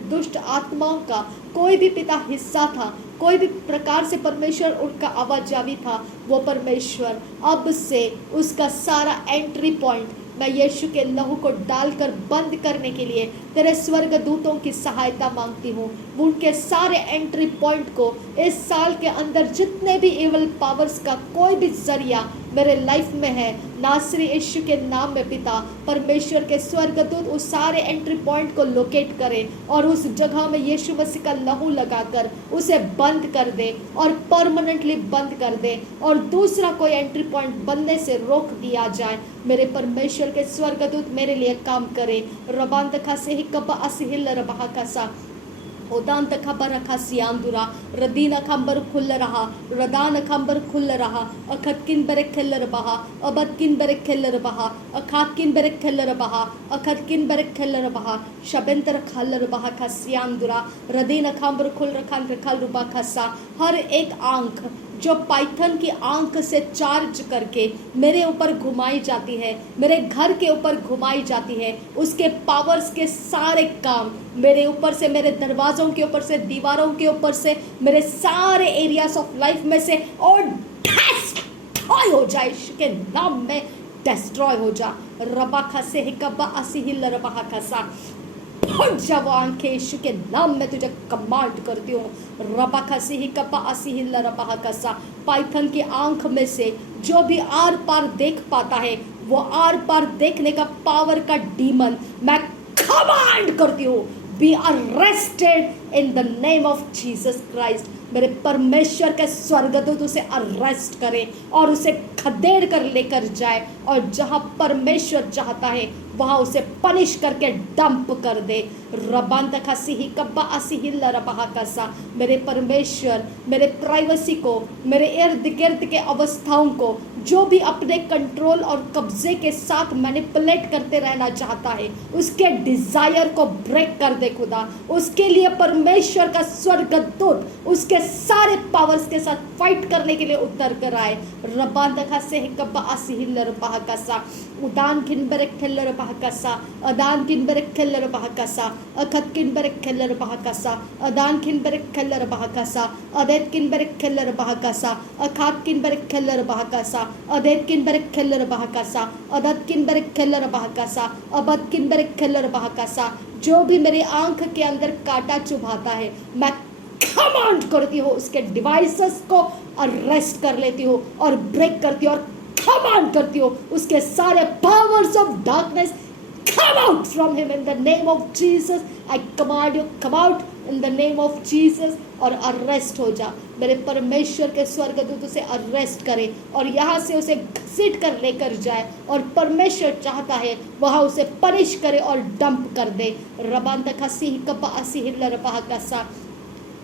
दुष्ट आत्माओं का कोई भी पिता हिस्सा था, कोई भी प्रकार से परमेश्वर उनका आवाजावी था, वो परमेश्वर अब से उसका सारा एंट्री पॉइंट मैं यीशु के लहू को डालकर बंद करने के लिए तेरे स्वर्ग दूतों की सहायता मांगती हूँ। उनके सारे एंट्री पॉइंट को इस साल के अंदर जितने भी इवल पावर्स का कोई भी जरिया मेरे लाइफ में है, नासरी यीशु के नाम में पिता परमेश्वर के स्वर्गदूत उस सारे एंट्री पॉइंट को लोकेट करें और उस जगह में यीशु मसीह का लहू लगाकर उसे बंद कर दे और परमानेंटली बंद कर दे और दूसरा कोई एंट्री पॉइंट बनने से रोक दिया जाए। मेरे परमेश्वर के स्वर्गदूत मेरे लिए काम करे। रबांत खासे ही कब असिहिल रबहा कसा उदांत खबर रखा सियांदुरा रदीना खंबर खुल रहा रदान खंबर खुल रहा अखतकिन बरे खिल्लर बहा अबतकिन बरे खिल्लर बहा अखातकिन बरे खिल्लर बहा अखतकिन बरे खिल्लर बहा शबंतर खल्लर बहा का सियांदुरा रदीना खंबर खुल रखा खल रुबा खसा। हर एक आंख जो पाइथन की आंख से चार्ज करके मेरे ऊपर घुमाई जाती है, मेरे घर के ऊपर घुमाई जाती है, उसके पावर्स के सारे काम मेरे ऊपर से, मेरे दरवाज़ों के ऊपर से, दीवारों के ऊपर से, मेरे सारे एरियाज ऑफ लाइफ में से और डिस्ट्रॉय हो जाए। यीशु के नाम में डिस्ट्रॉय हो जा। रबा खसे हिकबा असिहिल रबा खसा जब आंखें यीशु के नाम में तुझे कमांड करती हूँ। रबा खसी ही कपा असिहिल रबा कसा। पाइथन की आंख में से जो भी आर पार देख पाता है, वो आर पार देखने का पावर का डीमन मैं कमांड करती हूँ, be arrested in the name of Jesus Christ. मेरे परमेश्वर के स्वर्गदूत उसे अरेस्ट करे और उसे खदेड़ कर लेकर जाए और जहाँ परमेश्वर चाहता है वहाँ उसे पनिश करके डंप कर दे। रबांत खसी ही कब्बा असिहिल रबा कसा। मेरे परमेश्वर मेरे प्राइवेसी को, मेरे इर्द गिर्द के अवस्थाओं को जो भी अपने कंट्रोल और कब्जे के साथ मैनिपुलेट करते रहना चाहता है, उसके डिजायर को ब्रेक कर दे खुदा। उसके लिए परमेश्वर का स्वर्गदूत उसके सारे पावर्स के साथ फाइट करने के लिए उतर कर आए। रबान दखा से कब्बा असिहिल रबा कसा उदान किन बरक खेलर बहकसा अदान किन बरक खेलर बहकसा अखत किन बरक खेलर बहकसा अदान किन बरक खेलर बहकसा अदैत किन बरक खेलर बहकसा अखात किन बरक खेलर बहकसा अदैत किन बरक खेलर बहकसा अदत किन बरक खेलर बहकसा अबद किन बरक खेलर बहकसा। जो भी मेरी आंख के अंदर कांटा चुभाता है, मैं कमांड करती हूँ उसके डिवाइसेस को अरेस्ट कर लेती हूँ और ब्रेक करती हूँ और कमांड करती हूँ उसके सारे powers of darkness come out from him in the name of Jesus। I command you come out in the name of Jesus और अरेस्ट हो जा। मेरे परमेश्वर के स्वर्गदूत उसे अरेस्ट करे और यहाँ से उसे घसीट कर लेकर जाए और परमेश्वर चाहता है वहाँ उसे पनिश करे और डंप कर दे। रबान तखसी कपा असिहिल रबा कसा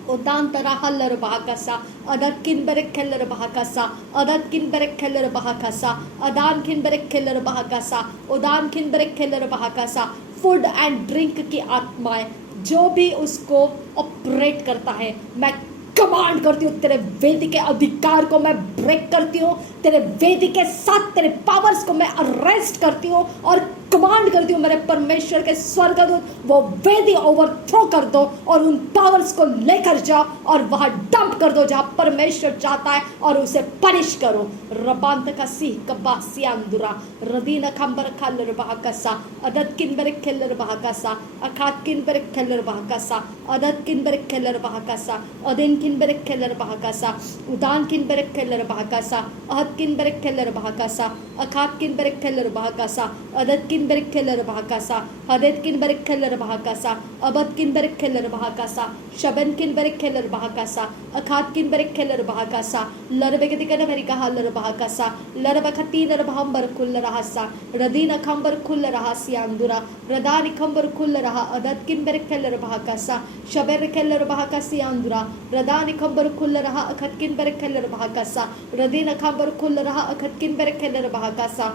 उदान तरहल बहकसा अदत किन बरक खेलर बहकसा अदत किन बरक खेलर बहकसा अदान किन बरक खेलर बहकसा उदान किन बरक खेलर बहकसा। फूड एंड ड्रिंक की आत्माएं जो भी उसको ऑपरेट करता है, मैं कमांड करती हूँ तेरे वेदी के अधिकार को मैं ब्रेक करती हूँ, तेरे वेदी के साथ तेरे पावर्स को मैं अरेस्ट करती हूँ और कमांड करती हूँ मेरे परमेश्वर के स्वर्गदूत वो वेदी ओवरथ्रो कर दो और उन पावर्स को लेकर जाओ और वहाँ डंप कर दो जहाँ परमेश्वर चाहता है और उसे पनिश करो। रबांत का सीह कब्बा सियांदुरा रदीना खंबर खल्लर बहकसा अदत किन बरक खेलर बहकसा अखात किन बरक खेलर बहकसा अदत किन बरक खेलर बहकसा अदिन किन बरक खेलर बहकसा उदान किन बरक खेलर बहकसा अहद किन बरक खेलर बहकसा अखात किन बरक खेलर बहकसा अदत किन किन बेरिक खेलर बहाकासा हदेत किन बेरिक खेलर बहाकासा अबद किन बेरिक खेलर बहाकासा शबन किन बेरिक खेलर बहाकासा अखात किन बेरिक खेलर बहाकासा लरबे के दिकन अमेरिका हालर बहाकासा लरबखती नर बहंबर खुल रहासा रदीन अखंबर खुल रहासी अंदुरा रदान खंबर खुल रहा अदत किन बेरिक खेलर बहाकासा शबर खेलर बहाकासी अंदुरा रदान खंबर खुल रहा अखत किन बेरिक खेलर बहाकासा रदीन अखंबर खुल रहा अखत किन बेरिक खेलर बहाकासा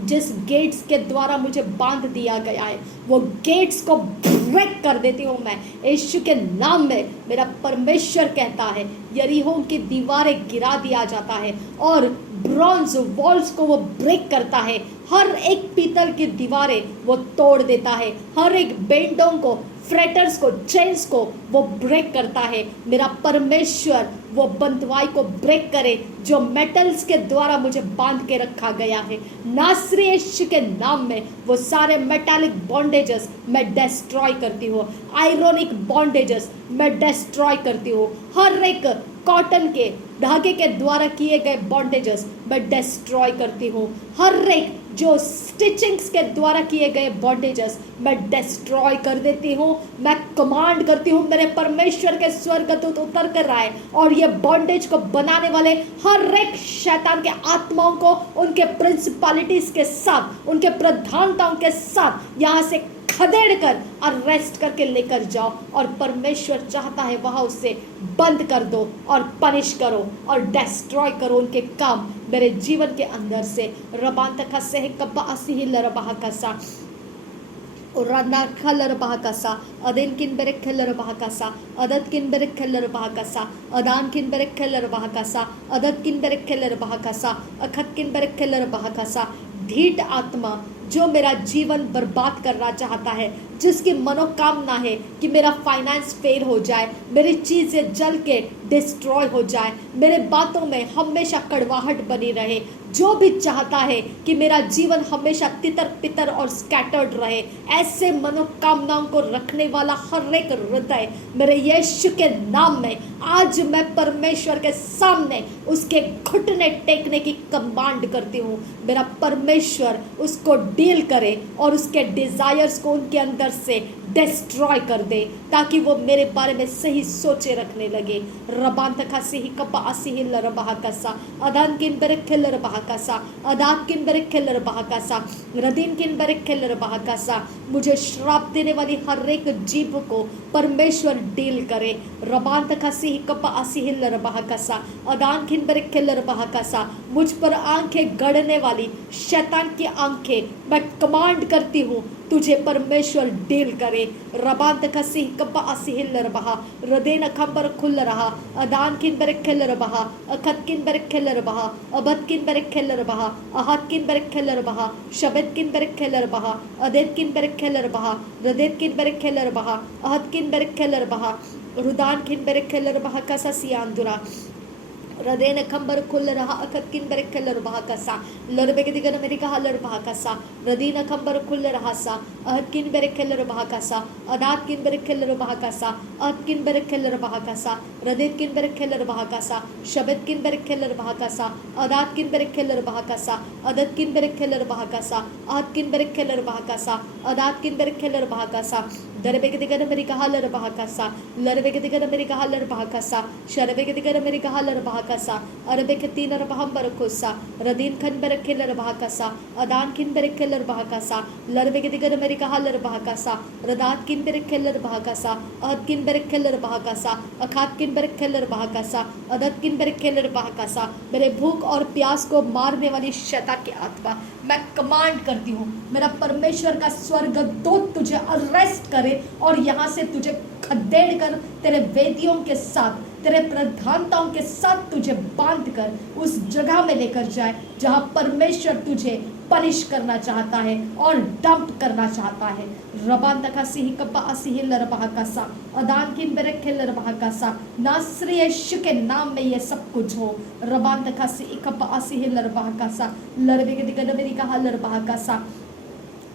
जिस गेट्स के द्वारा मुझे बांध दिया गया है वो गेट्स को ब्रेक कर देती हूँ मैं यीशु के नाम में। मेरा परमेश्वर कहता है यरीहो की दीवारें गिरा दिया जाता है और ब्रॉन्ज वॉल्स को वो ब्रेक करता है। हर एक पीतल की दीवारें वो तोड़ देता है, हर एक बेंडों को फ्रेटर्स को चेन्स को वो ब्रेक करता है। मेरा परमेश्वर वो बंधुआई को ब्रेक करे जो मेटल्स के द्वारा मुझे बांध के रखा गया है। नासरी यीशु के नाम में वो सारे मेटालिक बॉन्डेजेस मैं डिस्ट्रॉय करती हूँ, आयरॉनिक बॉन्डेजेस मैं डिस्ट्रॉय करती हूँ। हर एक कॉटन के धागे के द्वारा किए गए बॉन्डेजेस मैं डिस्ट्रॉय करती हूँ। हर एक जो स्टिचिंग्स के द्वारा किए गए बॉन्डेजेस मैं डिस्ट्रॉय कर देती हूँ। मैं कमांड करती हूँ मेरे परमेश्वर के स्वर्गदूत उतर कर आए और ये बॉन्डेज को बनाने वाले हर एक शैतान के आत्माओं को उनके प्रिंसिपलिटीज के साथ, उनके प्रधानताओं के साथ यहाँ से खदेड़ कर अरेस्ट करके लेकर जाओ। और परमेश्वर चाहता है वहाँ उससे बंद कर दो और पनिश करो और डिस्ट्रॉय करो उनके काम मेरे जीवन के अंदर से। रबांतका से कब्बा असी लरबहा कसा उराना खलर बहाकसा अदिन किन बेरेक खलर बहाकसा अदत किन बेरेक खलर बहाकसा अदान किन बेरेक खलर बहाकसा अदत किन बेरेक खलर बहाकसा अखत किन बेरेक खलर बहाकसा। ढीठ आत्मा जो मेरा जीवन बर्बाद करना चाहता है, जिसकी मनोकामना है कि मेरा फाइनेंस फेल हो जाए, मेरी चीज़ें जल के डिस्ट्रॉय हो जाए, मेरे बातों में हमेशा कड़वाहट बनी रहे, जो भी चाहता है कि मेरा जीवन हमेशा तितर पितर और स्कैटर्ड रहे, ऐसे मनोकामनाओं को रखने वाला हर एक हृदय मेरे यीशु के नाम में आज मैं परमेश्वर के सामने उसके घुटने टेकने की कमांड करती हूँ। मेरा परमेश्वर उसको डील करे और उसके डिजायर्स को उनके अंदर से डिस्ट्रॉय कर दे ताकि वो मेरे बारे में सही सोचे रखने लगे। रबांत खासी ही कपा आसी ही लर बहाकसा अदान किन बेरेक खेलर बहाकसा अदात किन बेरेक खेलर बहाकसा रदीन किन बेरेक खेलर बहाकसा। मुझे श्राप देने वाली हर एक जीभ को परमेश्वर डील करे। रबांत खासी ही कपा आसी ही लर बहाकसा अदान किन बेरेक खेलर बहाकसा। मुझ पर आंखें गड़ने वाली शैतान की आंखें मैं कमांड करती हूँ तुझे परमेश्वर डील करे। रबांत खसी कब्बा असिहिल रहा रदेन खंबर खुल रहा अदान किन बेरेक खेलर बहा अखत किन बेरेक खेलर बहा अबद किन बेरेक खेलर बहा अहत किन बेरेक खेलर बहा शबद किन बेरेक खेलर बहा अदेत किन बेरेक खेलर बहा रदेत किन बेरेक खेलर बहा अहत किन बेरेक खेलर बहा रुदान किन बेरेक खेलर बहा कसा सियांदुरा रदेन खंबर खुल रहा अखत किन बेरेक खेलर बहा कसा लरबे के दिगन मेरी कहा लर बहा कसा रदीन खंबर खुल रहा सा अहत किन बेरेक खेलर बहा कसा अदात किन बेरेक खेलर बहा कसा अहत किन बेरेक खेलर बहा कसा रदेत किन बेरेक खेलर बहा कसा शबद किन बेरेक खेलर बहा कसा अदात किन बेरेक खेलर बहा कसा अदत किन बेरेक खेलर बहा कसा अहत किन बेरेक खेलर बहा कसा अदात किन बेरेक खेलर बहा कसा दरबे के दिगन मेरी कहा लर बहा कसा लरबे के दिगन मेरी कहा लर बहा कसा शरबे के दिगन मेरी कहा लर बहा कसा अरबे के तीन रबहम बरकुसा रदीन खन बेरेक खेलर बहा कसा अदान किन बेरेक खेलर बहा कसा लरबे के दिगन मेरी कहा लर बहा कसा रदात किन बेरेक खेलर बहा कसा अहत किन बेरेक खेलर बहा कसा अखात किन बेरेक खेलर बहा कसा अदत किन बेरेक खेलर बहा कसा। मेरे भूख और प्यास को मारने वाली शैतान की आत्मा मैं कमांड करती हूँ मेरा परमेश्वर का स्वर्गदूत तुझे अरेस्ट करे और यहाँ से तुझे खदेड़ कर तेरे वेदियों के साथ तेरे प्रधानताओं के साथ तुझे बांध कर उस जगह में लेकर जाए जहाँ परमेश्वर तुझे पनिश करना चाहता है और डंप करना चाहता है। रबान तका सिही कब्बा असिही लरबहा कसा अदान किन बेरेक खेलर बहा कसा। नासरी यीशु के नाम में ये सब कुछ हो। रबान तका सिही कब्बा असिही लरबहा कसा लरबे के दिगन मेरी कहा लरबहा कसा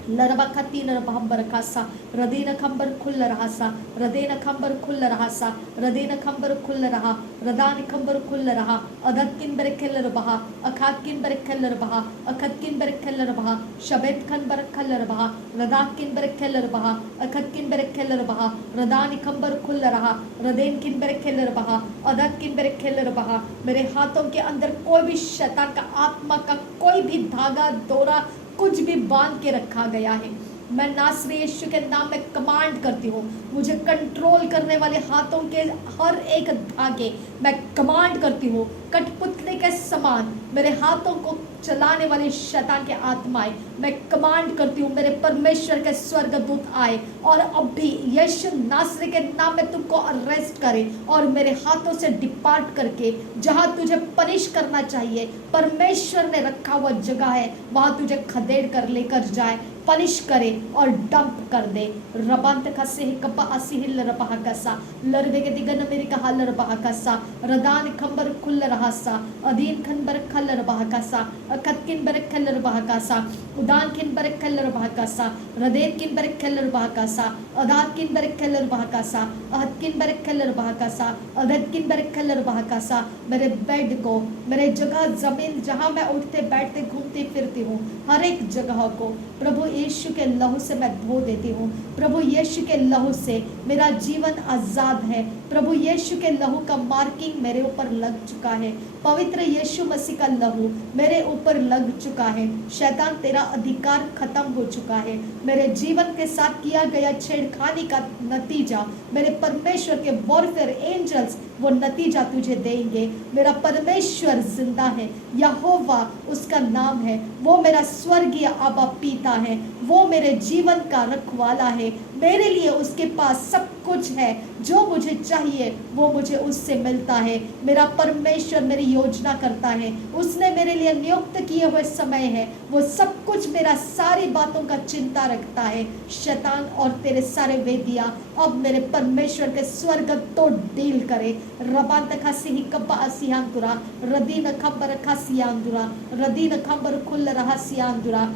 लरबखती लरबहंबर खासा रदीन खंबर खुल रहा सा रदेन खंबर खुल रहा सा रदेन खंबर खुल रहा रदान खंबर खुल रहा अदकिन बरखल बहा अखाकिन बरखल बहा अखतकिन बरखल बहा शबेत खन बरखल बहा रदाकिन बरखल बहा अखतकिन बरखल बहा रदान खंबर खुल रहा रदेन किन बरखल बहा अदकिन बरखल बहा। मेरे हाथों के अंदर कोई भी शैतान का आत्मा का कोई भी धागा डोरा कुछ भी बांध के रखा गया है, मैं नासरी यीशु के नाम में कमांड करती हूँ, मुझे कंट्रोल करने वाले हाथों के हर एक धागे मैं कमांड करती हूँ, कठपुतली के समान मेरे हाथों को चलाने वाले शैतान के आत्माएं मैं कमांड करती हूँ, मेरे परमेश्वर के स्वर्गदूत आए और अब भी यीशु नासरी के नाम में तुमको अरेस्ट करे और मेरे हाथों से डिपार्ट करके जहाँ तुझे पनिश करना चाहिए परमेश्वर ने रखा हुआ जगह है वहाँ तुझे खदेड़ कर लेकर जाए, पनिश करे और डंप कर दे। रबंत खसे कपा असिहिल रपा कसा लरवे के दिगन मेरी कहा लरपा कसा रदान खंबर खुल रहा सा अदीन खंबर खल रपा कसा अकतकिन बर खल रपा कसा उदान किन बर खल रपा कसा रदेत किन बर खल रपा कसा अदात किन बर खल रपा कसा अहत किन बर खल रपा कसा अदत किन बर खल रपा कसा। मेरे बेड को, मेरे जगह जमीन जहाँ मैं उठते बैठते घूमती फिरती हूँ, हर एक जगह को प्रभु यीशु के लहू से मैं धो देती हूँ। प्रभु यीशु के लहू से मेरा जीवन आजाद है। प्रभु यीशु के लहू का मार्किंग मेरे ऊपर लग चुका है। पवित्र यीशु मसीह का लहू मेरे ऊपर लग चुका है। शैतान तेरा अधिकार खत्म हो चुका है। मेरे जीवन के साथ किया गया छेड़खानी का नतीजा मेरे परमेश्वर के वॉरफेयर एंजल्स वो नतीजा तुझे देंगे। मेरा परमेश्वर जिंदा है, यहोवा उसका नाम है, वो मेरा स्वर्गीय आबा पिता है, वो मेरे जीवन का रखवाला है। मेरे लिए उसके पास सब कुछ है, जो मुझे चाहिए वो मुझे उससे मिलता है। मेरा परमेश्वर मेरी योजना करता है, उसने मेरे लिए नियुक्त किए हुए समय है, वो सब कुछ मेरा सारी बातों का चिंता रखता है। शैतान और तेरे सारे वेदिया अब मेरे परमेश्वर के स्वर्ग तो डील करे। रबांत खासी कब्बा असियांदुरा रदीन खबर खासियांदुरा रदीन खबर खुल रहा सियांदुरा।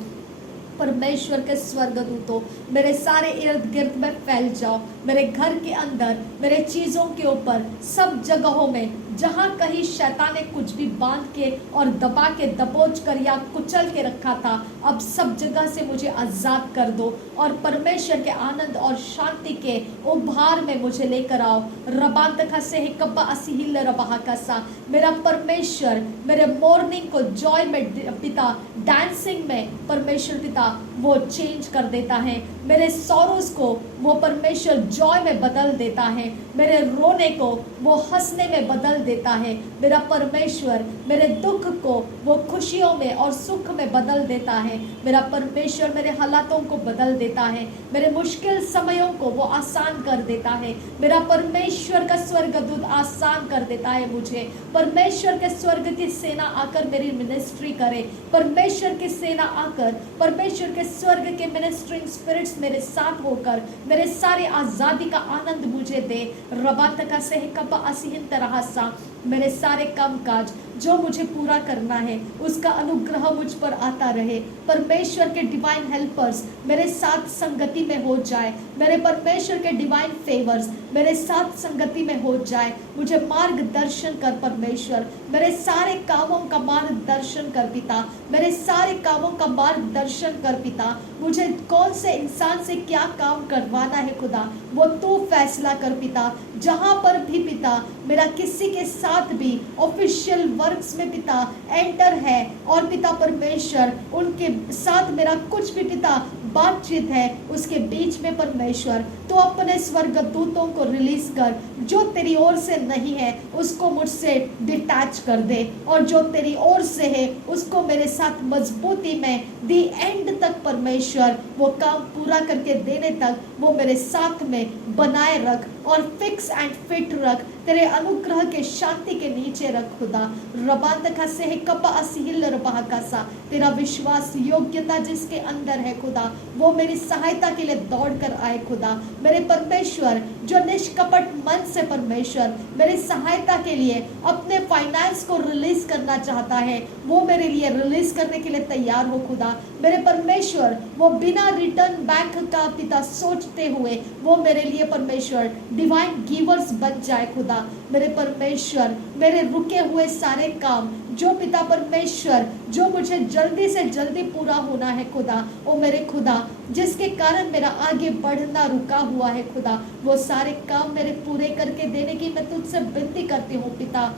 परमेश्वर के स्वर्गदूतों मेरे सारे इर्द गिर्द में फैल जाओ, मेरे घर के अंदर, मेरे चीज़ों के ऊपर, सब जगहों में जहाँ कहीं शैतान ने कुछ भी बांध के और दबा के दबोच कर या कुचल के रखा था, अब सब जगह से मुझे आज़ाद कर दो और परमेश्वर के आनंद और शांति के उभार में मुझे लेकर आओ। रबांत खसे कब्बा असिहिल रबा कसा। मेरा परमेश्वर मेरे मॉर्निंग को जॉय में पिता, डांसिंग में परमेश्वर पिता वो चेंज कर देता है। मेरे सॉरोस को वो परमेश्वर जॉय में बदल देता है, मेरे रोने को वो हंसने में बदल देता है। मेरा परमेश्वर मेरे दुख को वो खुशियों में और सुख में बदल देता है। मेरा परमेश्वर मेरे हालातों को बदल देता है, मेरे मुश्किल समयों को वो आसान कर देता है। मेरा परमेश्वर का स्वर्गदूत आसान कर देता है मुझे। परमेश्वर के स्वर्ग की सेना आकर मेरी मिनिस्ट्री करे, परमेश्वर की सेना आकर परमेश्वर के स्वर्ग के मिनिस्ट्रिंग स्पिरिट्स मेरे साथ होकर मेरे सारी आज़ादी का आनंद मुझे दे। रबात का सहकबा असिहिन तरह सा मेरे सारे कामकाज जो मुझे पूरा करना है उसका अनुग्रह मुझ पर आता रहे। परमेश्वर के डिवाइन हेल्पर्स मेरे साथ संगति में हो जाए, मेरे परमेश्वर के डिवाइन फेवर्स मेरे साथ संगति में हो जाए। मुझे मार्गदर्शन कर परमेश्वर, मेरे सारे कामों का मार्गदर्शन कर पिता, मेरे सारे कामों का मार्गदर्शन कर पिता। मुझे कौन से इंसान से क्या काम करवाना है खुदा वो तू फैसला कर पिता। जहाँ पर भी पिता मेरा किसी के साथ भी ऑफिशियल वर्क्स में पिता एंटर है और पिता परमेश्वर उनके साथ मेरा कुछ भी पिता बातचीत है, उसके बीच में परमेश्वर तो अपने स्वर्गदूतों को रिलीज कर। जो तेरी ओर से नहीं है उसको मुझसे डिटैच कर दे और जो तेरी ओर से है उसको मेरे साथ मजबूती में दी एंड तक परमेश्वर वो काम पूरा करके देने तक वो मेरे साथ में बनाए रख और फिक्स एंड फिट रख। तेरे अनुग्रह के शांति के नीचे रख खुदा। रबात का से कब्बा असिहिल रबा का सा तेरा विश्वास योग्यता जिसके अंदर है खुदा वो मेरी सहायता के लिए दौड़ कर आए खुदा। मेरे परमेश्वर जो निष्कपट मन से परमेश्वर मेरी सहायता के लिए अपने फाइनेंस को रिलीज करना चाहता है, वो मेरे लिए रिलीज करने के लिए तैयार हो खुदा। मेरे परमेश्वर वो बिना रिटर्न बैंक का पिता सोचते हुए वो मेरे लिए परमेश्वर डिवाइन गिवर्स बन जाए खुदा। मेरे परमेश्वर मेरे रुके हुए सारे काम जो पिता परमेश्वर जो मुझे जल्दी से जल्दी पूरा होना है खुदा, ओ मेरे खुदा जिसके कारण मेरा आगे बढ़ना रुका हुआ है खुदा, वो सारे काम मेरे पूरे करके देने की मैं तुझसे विनती करती हूँ पिता।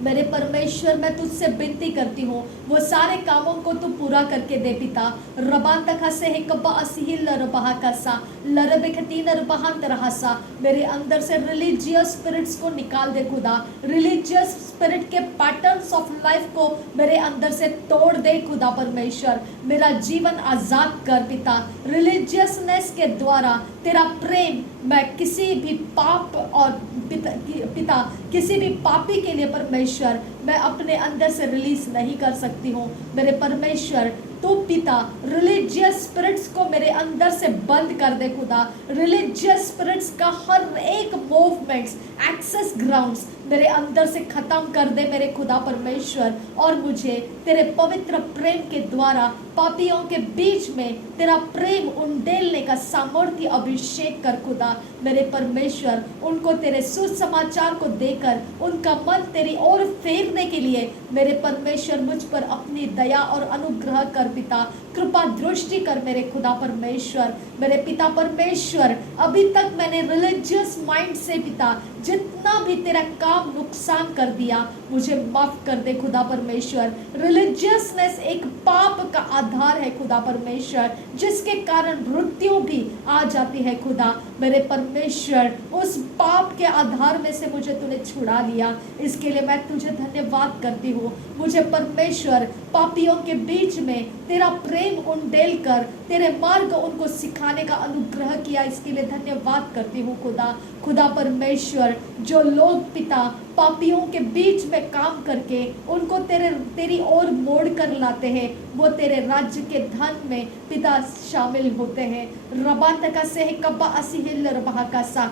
मेरे परमेश्वर मैं तुझसे विनती करती हूँ वो सारे कामों को तू पूरा करके दे पिता। रबान तक से हिकबा असील रबहा कसा लरबेखतीन रबहान तरहसा मेरे अंदर से रिलीजियस स्पिरिट्स को निकाल दे खुदा। रिलीजियस स्पिरिट के पैटर्न्स ऑफ लाइफ को मेरे अंदर से तोड़ दे खुदा परमेश्वर। मेरा जीवन आजाद कर पिता। रिलीजियसनेस के द्वारा तेरा प्रेम मैं किसी भी पाप और पिता किसी भी पापी के लिए परमेश्वर मैं अपने अंदर से रिलीज नहीं कर सकती हूँ। मेरे परमेश्वर तो पिता रिलीजियस स्पिरिट्स को मेरे अंदर से बंद कर दे खुदा। रिलीजियस स्पिरिट्स का हर एक मूवमेंट्स एक्सेस ग्राउंड्स मेरे अंदर से खत्म कर दे मेरे खुदा परमेश्वर, और मुझे तेरे पवित्र प्रेम के द्वारा पापियों के बीच में तेरा प्रेम उंडेलने का सामर्थ्य अभिषेक कर खुदा। मेरे परमेश्वर उनको तेरे सुसमाचार को देकर उनका मन तेरी ओर फेरने के लिए मेरे परमेश्वर मुझ पर अपनी दया और अनुग्रह कर पिता। कृपा दृष्टि कर मेरे खुदा परमेश्वर। मेरे पिता परमेश्वर अभी तक मैंने रिलीजियस माइंड से पिता जितना भी तेरा काम नुकसान कर दिया मुझे माफ कर दे खुदा परमेश्वर। रिलीजियसनेस एक पाप का आधार है खुदा परमेश्वर, जिसके कारण मृत्यु भी आ जाती है खुदा। मेरे परमेश्वर उस पाप के आधार में से मुझे तूने छुड़ा लिया, इसके लिए मैं तुझे धन्यवाद करती हूँ। मुझे परमेश्वर पापियों के बीच में तेरा प्रेम उंडेल कर तेरे मार्ग उनको सिखाने का अनुग्रह किया, इसके लिए धन्यवाद करती हूँ खुदा। खुदा परमेश्वर जो लोग पिता पापियों के बीच में काम करके उनको तेरी ओर मोड़ कर लाते हैं, वो तेरे राज्य के धन में पिता शामिल होते हैं। रबा तका से कब्बा असीहिल रबहा का सा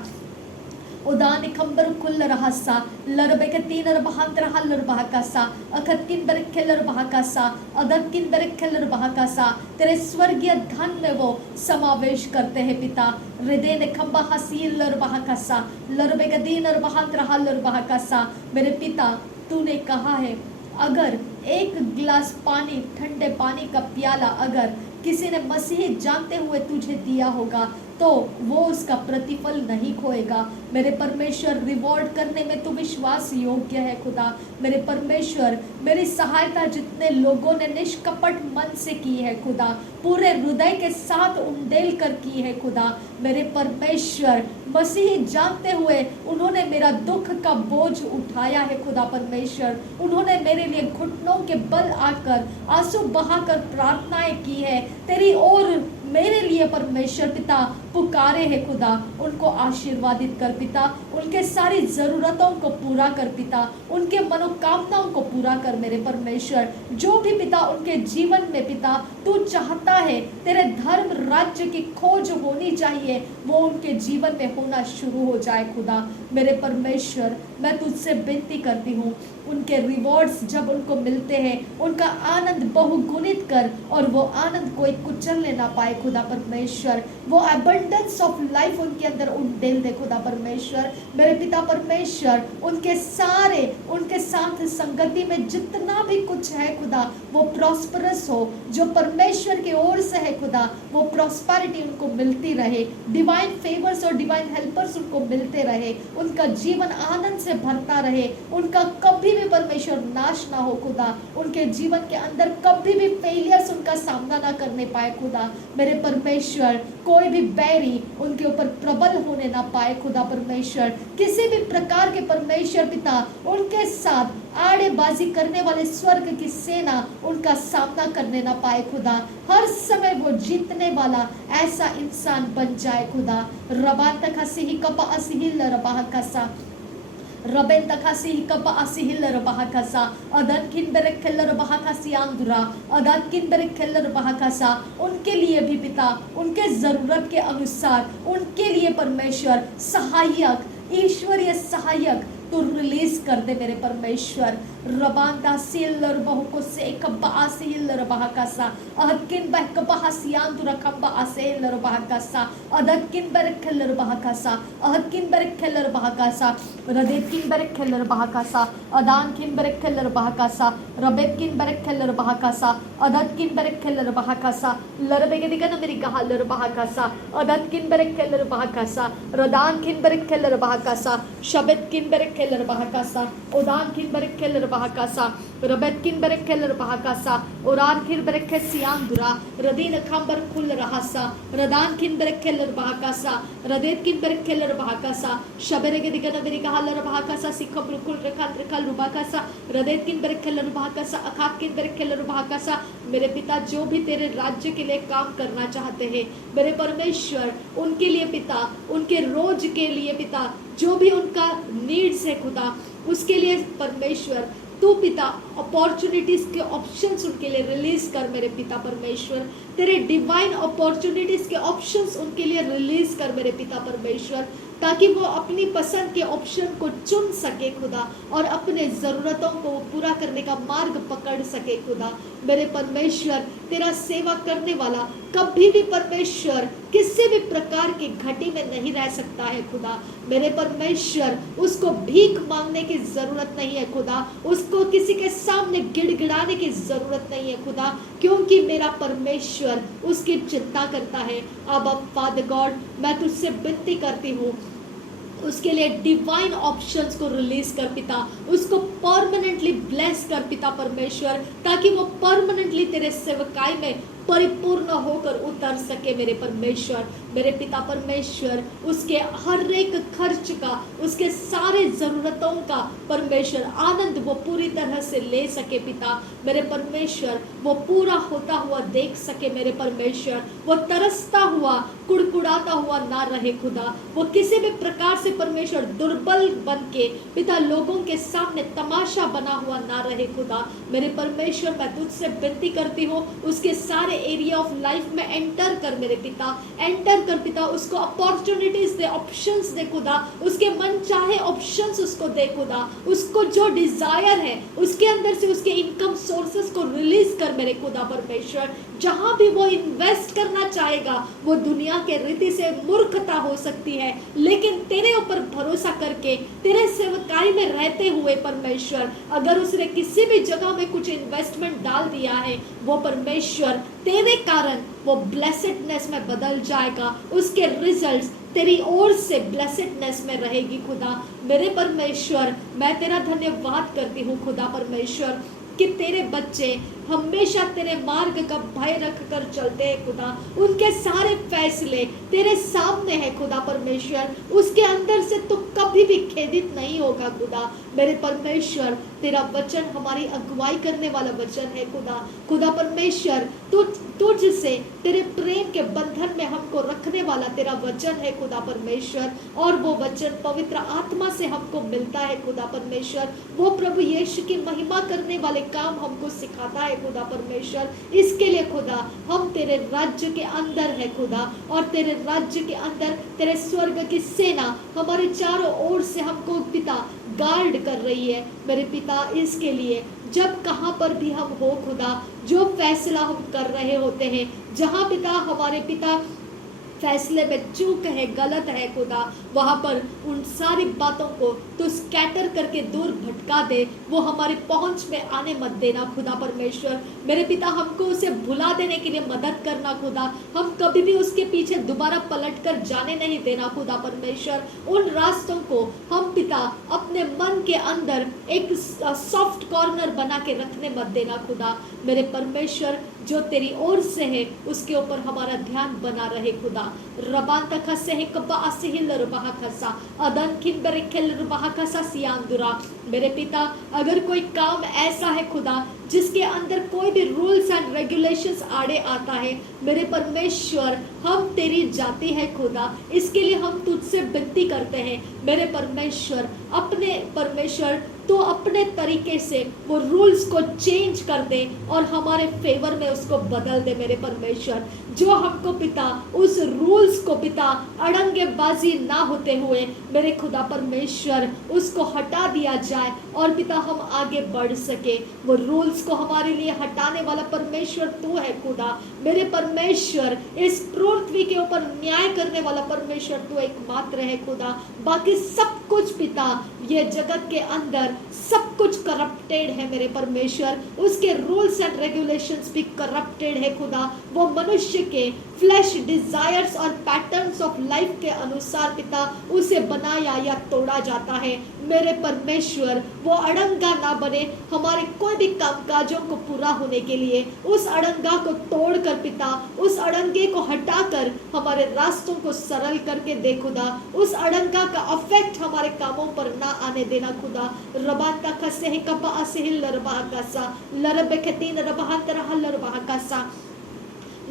उदान खंबर कुल रहसा लरबे के तीन रबहांत रहा लरबहा का सा अखत किन बरखे लरबहा का सा अदत किन बरखे लरबहा का सा तेरे स्वर्गीय धन में वो समावेश करते हैं पिता। हृदय ने खंबा हसील लरबहा का सा लरबे के तीन रबहांत रहा लरबहा का सा। मेरे पिता तूने कहा है अगर एक गिलास पानी ठंडे पानी का प्याला अगर किसी ने मसीह जानते हुए तुझे दिया होगा तो वो उसका प्रतिफल नहीं खोएगा। मेरे परमेश्वर रिवॉर्ड करने में तो विश्वास योग्य है खुदा। मेरे परमेश्वर मेरी सहायता जितने लोगों ने निष्कपट मन से की है खुदा, पूरे हृदय के साथ उंडेल कर की है खुदा। मेरे परमेश्वर मसीह जानते हुए उन्होंने मेरा दुख का बोझ उठाया है खुदा परमेश्वर। उन्होंने मेरे लिए घुटनों के बल आकर आंसू बहाकर प्रार्थनाएं की है, तेरी ओर मेरे लिए परमेश्वर पिता पुकारे है खुदा। उनको आशीर्वादित कर पिता, उनके सारी जरूरतों को पूरा कर पिता, उनके मनोकामनाओं को पूरा कर मेरे परमेश्वर। जो भी पिता उनके जीवन में पिता तू चाहता है तेरे धर्म राज्य की खोज होनी चाहिए, वो उनके जीवन में होना शुरू हो जाए खुदा। मेरे परमेश्वर मैं तुझसे विनती करती हूँ उनके रिवॉर्ड्स जब उनको मिलते हैं उनका आनंद बहुगुणित कर, और वो आनंद कोई कुचलने ना पाए खुदा परमेश्वर। वो अबंडेंस ऑफ लाइफ उनके अंदर उंडेल दे खुदा परमेश्वर। मेरे पिता परमेश्वर उनके साथ संगति में जितना भी कुछ है खुदा वो प्रॉस्परस हो, जो परमेश्वर की ओर से है खुदा वो प्रॉस्पेरिटी उनको मिलती रहे, डिवाइन फेवर्स और डिवाइन हेल्पर्स उनको मिलते रहे, उनका जीवन आनंद से भरता रहे, उनका कभी भी परमेश्वर नाश ना हो खुदा, उनके जीवन के अंदर कभी भी फेलियर्स उनका सामना ना करने पाए खुदा। मेरे परमेश्वर कोई भी बैरी उनके ऊपर प्रबल होने ना पाए खुदा परमेश्वर। किसी भी प्रकार के परमेश्वर पिता उनके साथ आड़ेबाजी करने वाले स्वर्ग की सेना उनका सामना करने ना पाए खुदा। हर समय वो जीतने वाला ऐसा इंसान बन जाए खुदा। रबा तक हसी कपा असील रबा कसा रबेन तकासी हिकपा आसी हिल्लर बहाकासा अदन किन बेरे खेलर बहाकासी आंदुरा अदन किन बेरे खेलर बहाकासा उनके लिए भी पिता उनके जरूरत के अनुसार उनके लिए परमेश्वर सहायक ईश्वरीय सहायक तो रिलीज कर दे मेरे परमेश्वर रबांदा सिल्लर बहु को से कब्बा आसे हिल्लर बहाकासा अहकिन बहकब्बा हसियान तु रकब्बा आसे हिल्लर बहाकासा अदकिन बरक खेलर बहाकासा अहकिन बरक खेलर बहाकासा रदेकिन बरक खेलर बहाकासा अदान किन बरक खेलर बहाकासा रबेकिन बरक खेलर बहाकासा अदकिन बरक खेलर बहाकासा लरबेगे दिगन मेरी गहालर बहाकासा अदकिन बरक खेलर बहाकासा रदान किन बरक खेलर बहाकासा शबेत किन बरक खेलर बहाकासा ओदान किन बरक खेलर बहाकासा रबेत किन बरक खेलर बहाकासा ओरान किन बरक खे सियान दुरा रदीन खंबर खुल रहासा रदान किन बरक खेलर बहाकासा रदेत किन बरक खेलर बहाकासा शबेरेगे दिगन मेरी गहालर बहाकासा सिखम रुकुल रखान रखल रुबाकासा रदेत किन बरक खेलर बहाकासा अखाक किन बरक खेलर बहाकासा मेरे पिता जो भी तेरे राज्य के लिए काम करना चाहते हैं मेरे परमेश्वर उनके लिए पिता उनके रोज के लिए पिता जो भी उनका नीड्स है खुदा उसके लिए परमेश्वर तू पिता अपॉर्चुनिटीज के ऑप्शंस उनके लिए रिलीज कर मेरे पिता परमेश्वर तेरे डिवाइन अपॉर्चुनिटीज के ऑप्शंस उनके लिए रिलीज कर मेरे पिता परमेश्वर ताकि वो अपनी पसंद के ऑप्शन को चुन सके खुदा और अपने ज़रूरतों को पूरा करने का मार्ग पकड़ सके खुदा मेरे परमेश्वर तेरा सेवा करने वाला कभी भी परमेश्वर किसी भी प्रकार की घटी में नहीं रह सकता है खुदा मेरे परमेश्वर उसको भीख मांगने की ज़रूरत नहीं है खुदा उसको किसी के सामने गिड़गिड़ाने की ज़रूरत नहीं है खुदा क्योंकि मेरा परमेश्वर उसकी चिंता करता है अब फादर गॉड मैं तुझसे विनती करती हूँ उसके लिए डिवाइन ऑप्शंस को रिलीज कर पिता उसको परमानेंटली ब्लेस कर पिता परमेश्वर ताकि वो परमानेंटली तेरे सेवकाई में परिपूर्ण होकर उतर सके मेरे परमेश्वर मेरे पिता परमेश्वर उसके हर एक खर्च का उसके सारे जरूरतों का परमेश्वर आनंद वो पूरी तरह से ले सके पिता मेरे परमेश्वर वो पूरा होता हुआ देख सके मेरे परमेश्वर वो तरसता हुआ कुड़कुड़ाता हुआ ना रहे खुदा वो किसी भी प्रकार से परमेश्वर दुर्बल बन के पिता लोगों के सामने तमाशा बना हुआ ना रहे खुदा मेरे परमेश्वर मैं तुझसे विनती करती हूँ उसके सारे एरिया ऑफ लाइफ में एंटर कर मेरे पिता एंटर कर पिता उसको अपॉर्चुनिटीज दे ऑप्शंस दे खुदा उसके मन चाहे ऑप्शंस उसको दे खुदा उसको जो डिजायर है उसके अंदर से उसके इनकम सोर्सेस को रिलीज कर मेरे खुदा परमेश्वर जहां भी वो इन्वेस्ट करना चाहेगा वो दुनिया के रीति से मूर्खता हो सकती है लेकिन तेरे ऊपर भरोसा करके तेरे सेवकाई में रहते हुए परमेश्वर अगर उसने किसी भी जगह में कुछ इन्वेस्टमेंट डाल दिया है वो परमेश्वर तेरे कारण वो ब्लेसेडनेस में बदल जाएगा उसके रिजल्ट्स तेरी ओर से ब्लेसेडनेस में रहेगी खुदा मेरे परमेश्वर मैं तेरा धन्यवाद करती हूँ खुदा परमेश्वर कि तेरे बच्चे हमेशा तेरे मार्ग का भय रख कर चलते हैं खुदा उनके सारे फैसले तेरे सामने है खुदा परमेश्वर उसके अंदर से तो कभी भी खेदित नहीं होगा खुदा मेरे परमेश्वर तेरा वचन हमारी अगुवाई करने वाला वचन है खुदा परमेश्वर तुझसे तेरे प्रेम के बंधन में हमको रखने वाला तेरा वचन है खुदा परमेश्वर और वो वचन पवित्र आत्मा से हमको मिलता है खुदा परमेश्वर वो प्रभु यीशु की महिमा करने वाले काम हमको सिखाता है खुदा परमेश्वर इसके लिए खुदा हम तेरे राज्य के अंदर है खुदा और तेरे राज्य के अंदर तेरे स्वर्ग की सेना हमारे चारों ओर से हमको पिता गार्ड कर रही है मेरे पिता इसके लिए जब कहाँ पर भी हम हो खुदा जो फैसला हम कर रहे होते हैं जहाँ पिता हमारे पिता फैसले में चूक है गलत है खुदा वहाँ पर उन सारी बातों को तो स्कैटर करके दूर भटका दे वो हमारे पहुंच में आने मत देना खुदा परमेश्वर मेरे पिता हमको उसे भुला देने के लिए मदद करना खुदा हम कभी भी उसके पीछे दोबारा पलट कर जाने नहीं देना खुदा परमेश्वर उन रास्तों को हम पिता अपने मन के अंदर एक सॉफ्ट कॉर्नर बना के रखने मत देना खुदा मेरे परमेश्वर जो तेरी ओर से है उसके ऊपर हमारा ध्यान बना रहे खुदा। रबान तक हसे है कब्बा असिहिल रबाह खसा अदन किन बरेखेल रबाह खसा सियांदुरा। मेरे पिता, अगर कोई काम ऐसा है खुदा जिसके अंदर कोई भी रूल्स एंड रेगुलेशंस आड़े आता है, मेरे परमेश्वर हम तेरी जाति है खुदा, इसके लिए हम तुझसे विनती करते हैं मेरे परमेश्वर। अपने परमेश्वर तो अपने तरीके से वो रूल्स को चेंज कर दे और हमारे फेवर में उसको बदल दे मेरे परमेश्वर। जो हमको पिता उस रूल्स को पिता अड़ंगेबाजी ना होते हुए मेरे खुदा परमेश्वर उसको हटा दिया जाए और पिता हम आगे बढ़ सके। वो रूल्स को हमारे लिए हटाने वाला परमेश्वर तू है खुदा मेरे परमेश्वर। इस पृथ्वी के ऊपर न्याय करने वाला परमेश्वर तू एकमात्र है खुदा। बाकी सब कुछ पिता ये जगत के अंदर सब कुछ करप्टेड है मेरे परमेश्वर। उसके रूल्स एंड रेगुलेशंस भी करप्टेड है खुदा। वो मनुष्य के फ्लैश डिजायर्स और पैटर्न्स ऑफ लाइफ के अनुसार पिता उसे बनाया या तोड़ा जाता है मेरे परमेश्वर। वो अड़ंगा ना बने हमारे कोई भी कामकाजों को पूरा होने के लिए। उस अड़ंगा को तोड़कर पिता उस अड़ंगे को हटाकर हमारे रास्तों को सरल करके दे खुदा। उस अड़ंगा का अफेक्ट हमारे कामों पर ना आने देना खुदा। रबाता खसे है कपा असिहिल लरबा कासा लरबे खतीन रबहा तरह लरबा कासा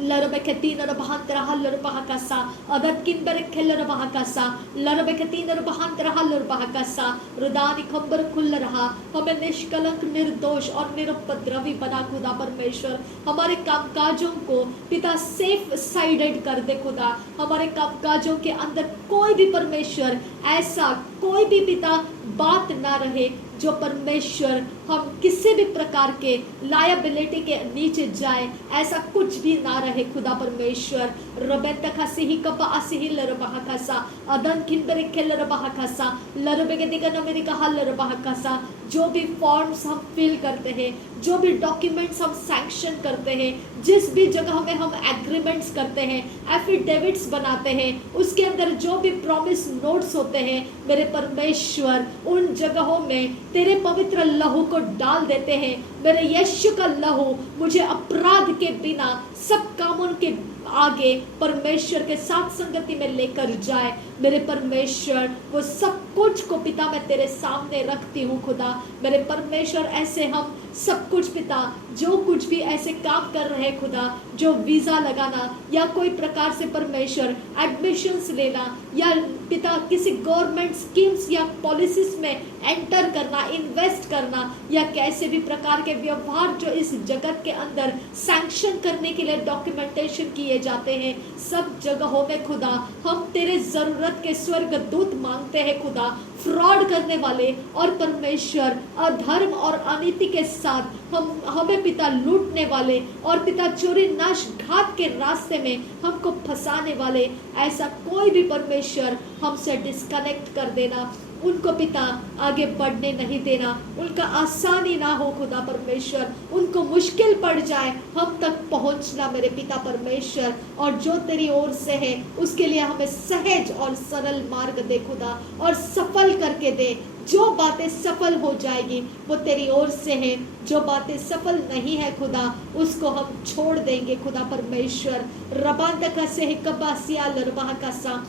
लरबे खतीन रबहा तरह लरबा कासा अदत किन बरखे लरबा कासा लरबे खतीन रबहा तरह लरबा कासा रुदानी खंबर खुल रहा। हमें निष्कलंक निर्दोष और निरुपद्रवी बना खुदा परमेश्वर। हमारे कामकाजों को पिता सेफ साइडेड कर दे खुदा। हमारे कामकाजों के अंदर कोई भी परमेश्वर ऐसा कोई भी पिता बात ना रहे जो परमेश्वर हम किसी भी प्रकार के लायबिलिटी के नीचे जाए, ऐसा कुछ भी ना रहे खुदा परमेश्वर। रबेत खसी ही कपा असिही लरबहा खसा अदन किन बरखे लरबहा खसा लरबे के दिगन अमेरिका हल लरबहा खसा। जो भी फॉर्म्स हम फिल करते हैं, जो भी डॉक्यूमेंट्स हम सैंक्शन करते हैं, जिस भी जगह में हम एग्रीमेंट्स करते हैं, एफिडेविट्स बनाते हैं, उसके अंदर जो भी प्रॉमिस नोट्स होते हैं मेरे परमेश्वर, उन जगहों में तेरे पवित्र लहू को डाल देते हैं। मेरे यीशु का लहू मुझे अपराध के बिना सब कामों के आगे परमेश्वर के साथ संगति में लेकर जाए मेरे परमेश्वर। वो सब कुछ को पिता मैं तेरे सामने रखती हूँ खुदा मेरे परमेश्वर। ऐसे हम सब कुछ पिता जो कुछ भी ऐसे काम कर रहे हैं खुदा, जो वीजा लगाना या कोई प्रकार से परमेश्वर एडमिशंस लेना या पिता किसी गवर्नमेंट स्कीम्स या पॉलिसीज में एंटर करना, इन्वेस्ट करना या कैसे भी प्रकार के व्यवहार जो इस जगत के अंदर सैंक्शन करने के लिए डॉक्यूमेंटेशन किए जाते हैं, सब जगहों में खुदा हम तेरे जरूरत के स्वर्ग दूत मांगते हैं खुदा। फ्रॉड करने वाले और परमेश्वर अधर्म और अनीति के साथ हमें पिता लूटने वाले और पिता चोरी नाश घात के रास्ते में हमको फंसाने वाले, ऐसा कोई भी परमेश्वर हमसे डिस्कनेक्ट कर देना। उनको पिता आगे बढ़ने नहीं देना, उनका आसानी ना हो खुदा परमेश्वर, उनको मुश्किल पड़ जाए हम तक पहुंचना मेरे पिता परमेश्वर। और जो तेरी ओर से है उसके लिए हमें सहज और सरल मार्ग दे खुदा और सफल करके दे। जो बातें सफल हो जाएगी वो तेरी ओर से है, जो बातें सफल नहीं है खुदा उसको हम छोड़ देंगे खुदा परमेश्वर। रबान तक से कबासिया लरबाह का सा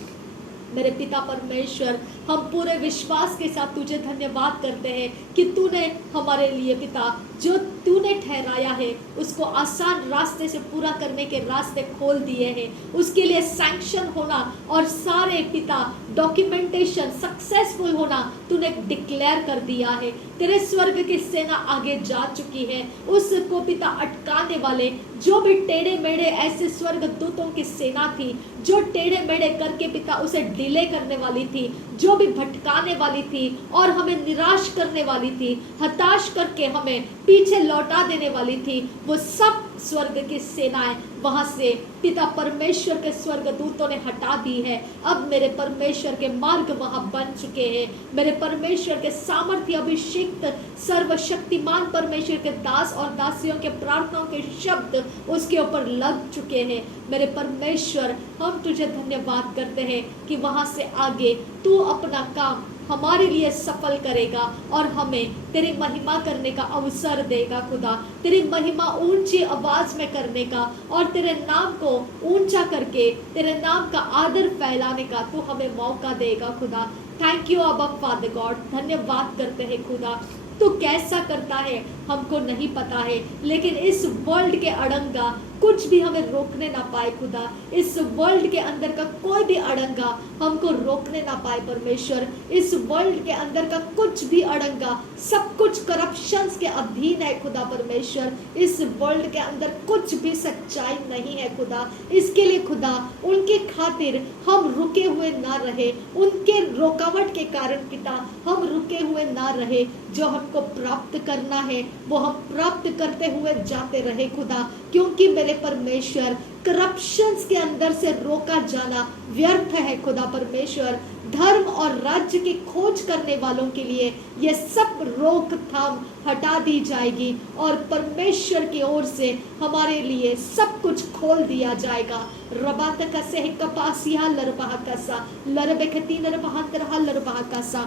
मेरे पिता परमेश्वर, हम पूरे विश्वास के साथ तुझे धन्यवाद करते हैं कि तूने हमारे लिए पिता जो तूने ठहराया है उसको आसान रास्ते से पूरा करने के रास्ते खोल दिए हैं। उसके लिए सैंक्शन होना और सारे पिता डॉक्यूमेंटेशन सक्सेसफुल होना तूने डिक्लेयर कर दिया है। तेरे स्वर्ग की सेना आगे जा चुकी है। उसको पिता अटकाने वाले जो भी टेढ़े मेढ़े ऐसे स्वर्ग दूतों की सेना थी जो टेढ़े मेढ़े करके पिता उसे डिले करने वाली थी, जो भी भटकाने वाली थी और हमें निराश करने वाली थी, हताश करके हमें पीछे लौटा देने वाली थी, वो सब स्वर्ग की सेनाएं वहां से पिता परमेश्वर के स्वर्ग दूतों ने हटा दी है। अब मेरे परमेश्वर के मार्ग वहां बन चुके हैं। मेरे परमेश्वर के सामर्थ्य अभिषिक्त सर्वशक्तिमान परमेश्वर के दास और दासियों के प्रार्थनाओं के शब्द उसके ऊपर लग चुके हैं। मेरे परमेश्वर, हम तुझे धन्यवाद करते हैं कि वहां से आगे तू अपना काम हमारे लिए सफल करेगा और हमें तेरी महिमा करने का अवसर देगा खुदा, तेरी महिमा ऊंची आवाज में करने का और तेरे नाम को ऊंचा करके तेरे नाम का आदर फैलाने का तू हमें मौका देगा खुदा। थैंक यू अबा फादर गॉड, धन्यवाद करते हैं खुदा। तू कैसा करता है हमको नहीं पता है, लेकिन इस वर्ल्ड के अड़ंगा कुछ भी हमें रोकने ना पाए खुदा। इस वर्ल्ड के अंदर का कोई भी अड़ंगा हमको रोकने ना पाए परमेश्वर। इस वर्ल्ड के अंदर का कुछ भी अड़ंगा, सब कुछ करप्शंस के अधीन है खुदा परमेश्वर। इस वर्ल्ड के अंदर कुछ भी सच्चाई नहीं है खुदा। इसके लिए खुदा उनके खातिर हम रुके हुए ना रहे, उनके रुकावट के कारण पिता हम रुके हुए ना रहे। जो हमको प्राप्त करना है वो हम प्राप्त करते हुए जाते रहे खुदा, क्योंकि मेरे परमेश्वर करप्शंस के अंदर से रोका जाना व्यर्थ है खुदा परमेश्वर। धर्म और राज्य की खोज करने वालों के लिए ये सब रोकथाम हटा दी जाएगी और परमेश्वर की ओर से हमारे लिए सब कुछ खोल दिया जाएगा। रबात का से कपासिया लरबाह कसा लरबेखती नरबाह लरबाह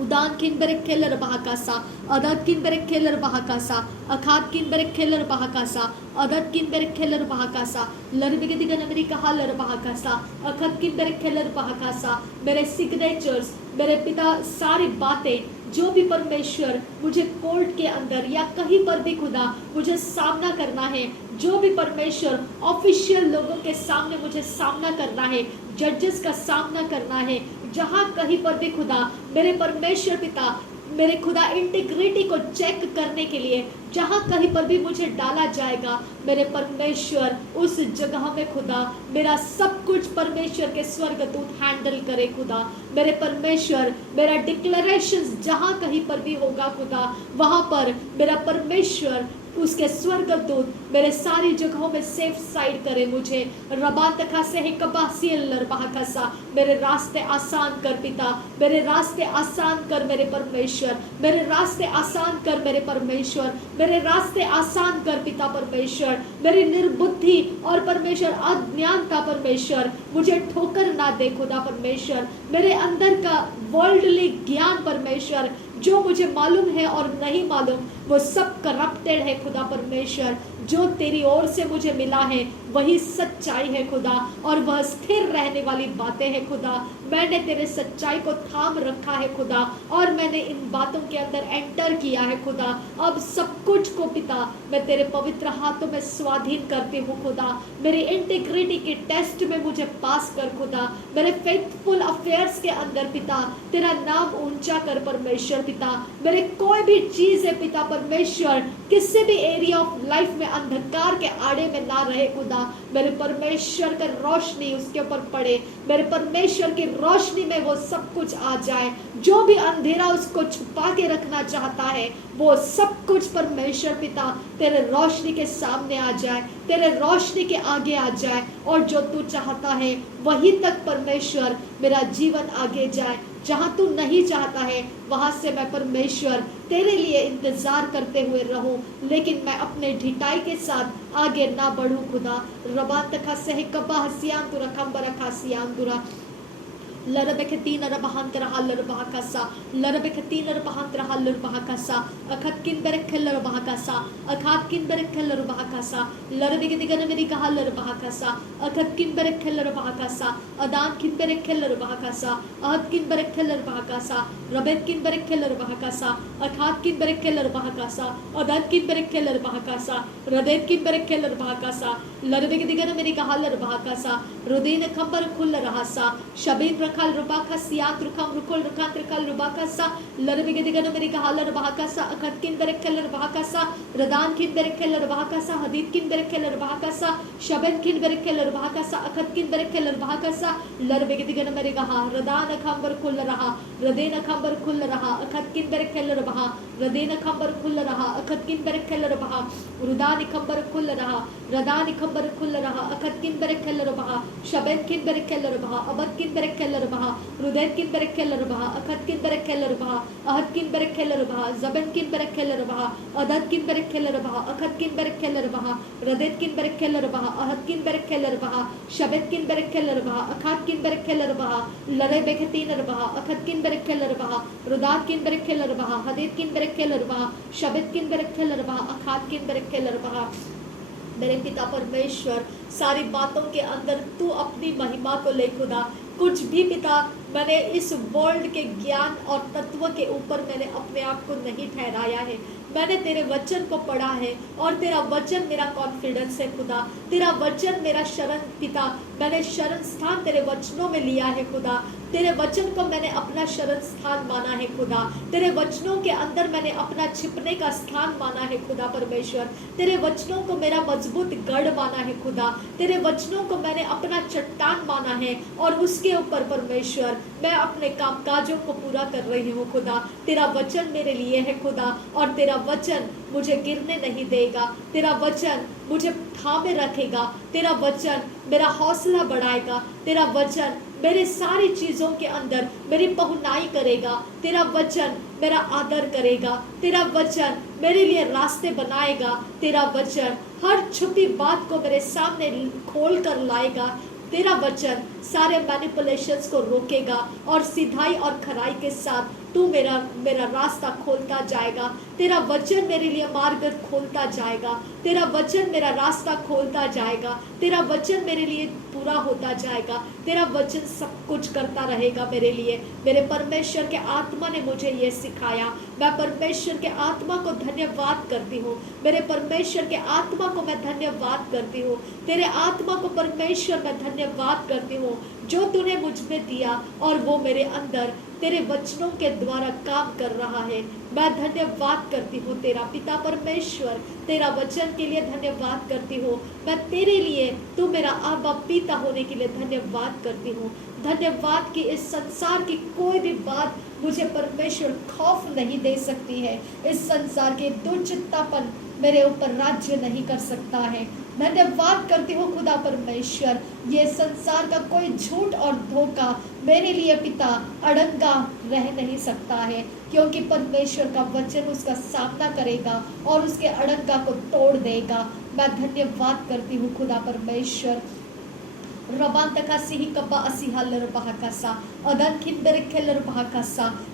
उदान किन बरेक खेलर बहाकासा अदत किन बरेक खेलर बहाकासा अखात किन बरेक खेलर बहाकासा अदत किन बरेक खेलर बहाकासा लरबिगे दिगन अमेरिका हालर बहाकासा अखत किन बरेक खेलर बहाकासा। मेरे सिग्नेचर्स, मेरे पिता, सारी बातें जो भी परमेश्वर मुझे कोर्ट के अंदर या कहीं पर भी खुदा मुझे सामना करना है, जो भी परमेश्वर ऑफिशियल लोगों के सामने मुझे सामना करना है, जजेस का सामना करना है, जहां कहीं पर भी खुदा मेरे परमेश्वर पिता मेरे खुदा इंटीग्रिटी को चेक करने के लिए जहां कहीं पर भी मुझे डाला जाएगा, मेरे परमेश्वर उस जगह में खुदा मेरा सब कुछ परमेश्वर के स्वर्गदूत हैंडल करे खुदा। मेरे परमेश्वर मेरा डिक्लेरेशंस जहां कहीं पर भी होगा खुदा, वहां पर मेरा परमेश्वर उसके स्वर्गदूत मेरे सारी जगहों में सेफ साइड करे मुझे। रबातका से कबासियल बहाकसा मेरे रास्ते आसान कर पिता, मेरे रास्ते आसान कर मेरे परमेश्वर, मेरे रास्ते आसान कर मेरे परमेश्वर, मेरे रास्ते आसान कर पिता परमेश्वर। मेरी निर्बुद्धि और परमेश्वर अज्ञानता परमेश्वर मुझे ठोकर ना दे खुदा परमेश्वर। मेरे अंदर का वर्ल्डली ज्ञान परमेश्वर जो मुझे मालूम है और नहीं मालूम वो सब करप्टेड है खुदा परमेश्वर। जो तेरी ओर से मुझे मिला है वही सच्चाई है खुदा और वह स्थिर रहने वाली बातें हैं खुदा। मैंने तेरे सच्चाई को थाम रखा है खुदा और मैंने इन बातों के अंदर एंटर किया है खुदा। अब सब कुछ को पिता मैं तेरे पवित्र हाथों में स्वाधीन करती हूँ खुदा। मेरी इंटीग्रिटी के टेस्ट में मुझे पास कर खुदा। मेरे फेथफुल अफेयर्स के अंदर पिता तेरा नाम ऊंचा कर परमेश्वर पिता। मेरे कोई भी चीज है पिता परमेश्वर किसी भी एरिया ऑफ लाइफ में अंधकार के आड़े में ना रहे खुदा। मेरे परमेश्वर का रोशनी उसके ऊपर पड़े, मेरे परमेश्वर की रोशनी में वो सब कुछ आ जाए। जो भी अंधेरा उसको छुपा के रखना चाहता है वो सब कुछ परमेश्वर पिता तेरे रोशनी के सामने आ जाए, तेरे रोशनी के आगे आ जाए और जो तू चाहता है वहीं तक परमेश्वर मेरा जीवन आगे जाए। जहां तू नहीं चाहता है वहां से मैं परमेश्वर तेरे लिए इंतजार करते हुए रहूं, लेकिन मैं अपने ढिठाई के साथ आगे ना बढ़ूं खुदा। रबात का सह कबा हसियान तुरा खंबर खासियान तुरा लरबेखतीन रबहांतर हालर बहाकसा लरबेखतीन रबहांतर हालर बहाकसा अखत किन बरखलर बहाकसा अखात किन बरखलर बहाकसा लरबेगे दिगन मेरी कहालर बहाकसा अखत किन बरखलर बहाकसा अदान किन बरखलर बहाकसा अहत किन बरखलर बहाकसा रबेत किन बरखलर बहाकसा अखात किन बरखलर बहाकसा अदान किन बरखलर बहाकसा रदेत किन बरखलर बहाकसा लरबेगे दिगन मेरी कहालर बहाकसा रुदीन खंबर खुल रहासा शबीन रखल रुबाका सियात रुखम रुकुल रुकात रखल रुबाका सा लरबिगे दिगन मेरी कहालर बहाका सा अखत किन बरखलर बहाका सा रदान किन बरखलर बहाका सा हदीद किन बरखलर बहाका सा शबन किन बरखलर बहाका सा अखत किन बरखलर बहाका सा लरबिगे दिगन मेरी कहा रदान खंबर खुल रहा रदेन खंबर खुल रहा अखत किन बरखलर बहा रदेन खंबर खुल रहा अखत किन बर खेल रहा रुदान खंबर खुल रहा रदान खंबर खुल रहा अखत किन बर खेल रहा शबेद किन बर खेल रहा अबद किन बर खेल रहा रुदैत किन बर खेल रहा अखत किन बर खेल रहा अहद किन बर खेल रहा जबन किन बर खेल रहा अदद किन बर खेल रहा अखत किन बर खेल रहा रदैत किन बर खेल रहा अहद किन बर खेल रहा शबेद किन बर खेल रहा अखत किन बर खेल रहा लरे बेखतीन रहा अखत किन बर खेल रहा रुदात किन बर खेल रहा हदेत किन बर खेल रहा शबेद किन बर खेल रहा अखत किन बर खेल रहा। मेरे पिता परमेश्वर, सारी बातों के अंदर तू अपनी महिमा को ले खुदा। कुछ भी पिता मैंने इस वर्ल्ड के ज्ञान और तत्व के ऊपर मैंने अपने आप को नहीं ठहराया है। मैंने तेरे वचन को पढ़ा है और तेरा वचन मेरा कॉन्फिडेंस है खुदा। तेरा वचन मेरा शरण पिता, मैंने शरण स्थान तेरे वचनों में लिया है खुदा। तेरे वचन को मैंने अपना शरण स्थान माना है खुदा। तेरे वचनों के अंदर मैंने अपना छिपने का स्थान माना है खुदा परमेश्वर। तेरे वचनों को मेरा मजबूत गढ़ माना है खुदा। तेरे वचनों को मैंने अपना चट्टान माना है और उसके ऊपर परमेश्वर मैं अपने कामकाजों को पूरा कर रही हूँ खुदा। तेरा वचन मेरे लिए है खुदा और तेरा वचन मुझे गिरने नहीं देगा। तेरा वचन मुझे थामे रखेगा। तेरा वचन मेरा हौसला बढ़ाएगा। तेरा वचन मेरे सारी चीजों के अंदर मेरी पहुनाई करेगा। तेरा वचन मेरा आदर करेगा। तेरा वचन मेरे लिए रास्ते बनाएगा। तेरा वचन हर छुपी बात को मेरे सामने खोल कर लाएगा। तेरा वचन सारे मैनिपुलेशंस को रोकेगा और सिधाई और खराई के साथ तू मेरा रास्ता खोलता जाएगा। तेरा वचन मेरे लिए मार्ग खोलता जाएगा। तेरा वचन मेरा रास्ता खोलता जाएगा। तेरा वचन मेरे लिए पूरा होता जाएगा। तेरा वचन सब कुछ करता रहेगा मेरे लिए। मेरे परमेश्वर के आत्मा ने मुझे ये सिखाया। मैं परमेश्वर के आत्मा को धन्यवाद करती हूँ। मेरे परमेश्वर के आत्मा को मैं धन्यवाद करती हूँ। तेरे आत्मा को परमेश्वर मैं धन्यवाद करती हूँ जो तूने मुझ में दिया और वो मेरे अंदर तेरे वचनों के द्वारा काम कर रहा है। मैं धन्यवाद करती हूँ तेरा पिता परमेश्वर। तेरा वचन के लिए धन्यवाद करती हूँ। मैं तेरे लिए, तू मेरा आबा पिता होने के लिए धन्यवाद करती हूँ। धन्यवाद कि इस संसार की कोई भी बात मुझे परमेश्वर खौफ नहीं दे सकती है। इस संसार के दुर्चित्तापन मेरे ऊपर राज्य नहीं कर सकता है। धन्यवाद करती हूँ खुदा परमेश्वर, ये संसार का कोई झूठ और धोखा मेरे लिए पिता अड़ंगा रह नहीं सकता है, क्योंकि परमेश्वर का वचन उसका सामना करेगा और उसके अड़ंगा को तोड़ देगा। मैं धन्यवाद करती हूँ खुदा परमेश्वर।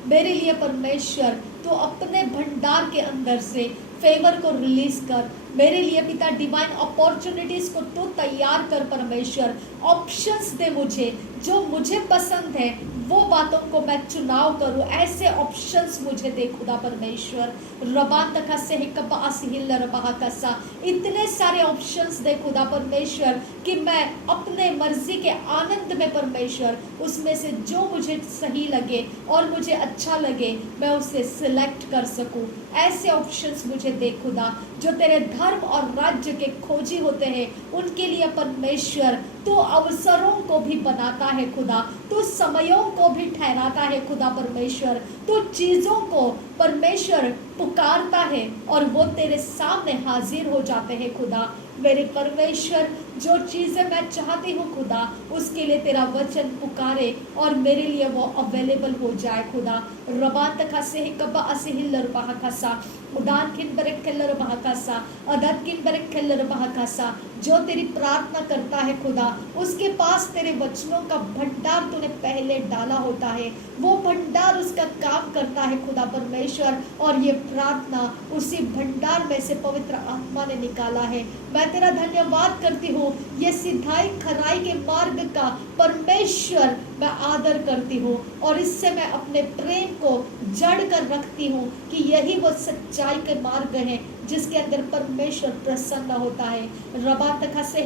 मेरे लिए परमेश्वर तो अपने भंडार के अंदर से फेवर को रिलीज कर। मेरे लिए पिता डिवाइन अपॉर्चुनिटीज को तो तैयार कर परमेश्वर। ऑप्शंस दे मुझे, जो मुझे पसंद है वो बातों को मैं चुनाव करूं। ऐसे ऑप्शंस मुझे दे खुदा परमेश्वर। रबान तका से हिकबा असिहिल रबा कसा, इतने सारे ऑप्शंस दे खुदा परमेश्वर कि मैं अपने मर्जी के आनंद में परमेश्वर उसमें से जो मुझे सही लगे और मुझे अच्छा लगे मैं उसे सिलेक्ट कर सकूं। ऐसे ऑप्शंस मुझे दे खुदा। जो तेरे धर्म और राज्य के खोजी होते हैं उनके लिए परमेश्वर तो अवसरों को भी बनाता है खुदा। तो समयों को भी ठहराता है खुदा परमेश्वर। तो चीजों को परमेश्वर पुकारता है और वो तेरे सामने हाजिर हो जाते हैं खुदा। मेरे परमेश्वर, जो चीजें मैं चाहती हूँ खुदा उसके लिए तेरा वचन पुकारे और मेरे लिए वो अवेलेबल हो जाए खुदा। रबान तका से कबा असिहिल रबा उदान किन बरक खेलर बहकासा अदत किन बरक खेलर बहकासा। जो तेरी प्रार्थना करता है खुदा उसके पास तेरे वचनों का भंडार तूने पहले डाला होता है। वो भंडार उसका काम करता है खुदा परमेश्वर, और ये प्रार्थना उसी भंडार में से पवित्र आत्मा ने निकाला है। मैं तेरा धन्यवाद करती हूँ। ये सिधाई खराई के मार्ग का परमेश्वर मैं आदर करती हूँ और इससे मैं अपने प्रेम को जड़ कर रखती हूँ कि यही वो सच्चाई के मार्ग है जिसके अंदर परमेश्वर प्रसन्न होता है। रबा तका से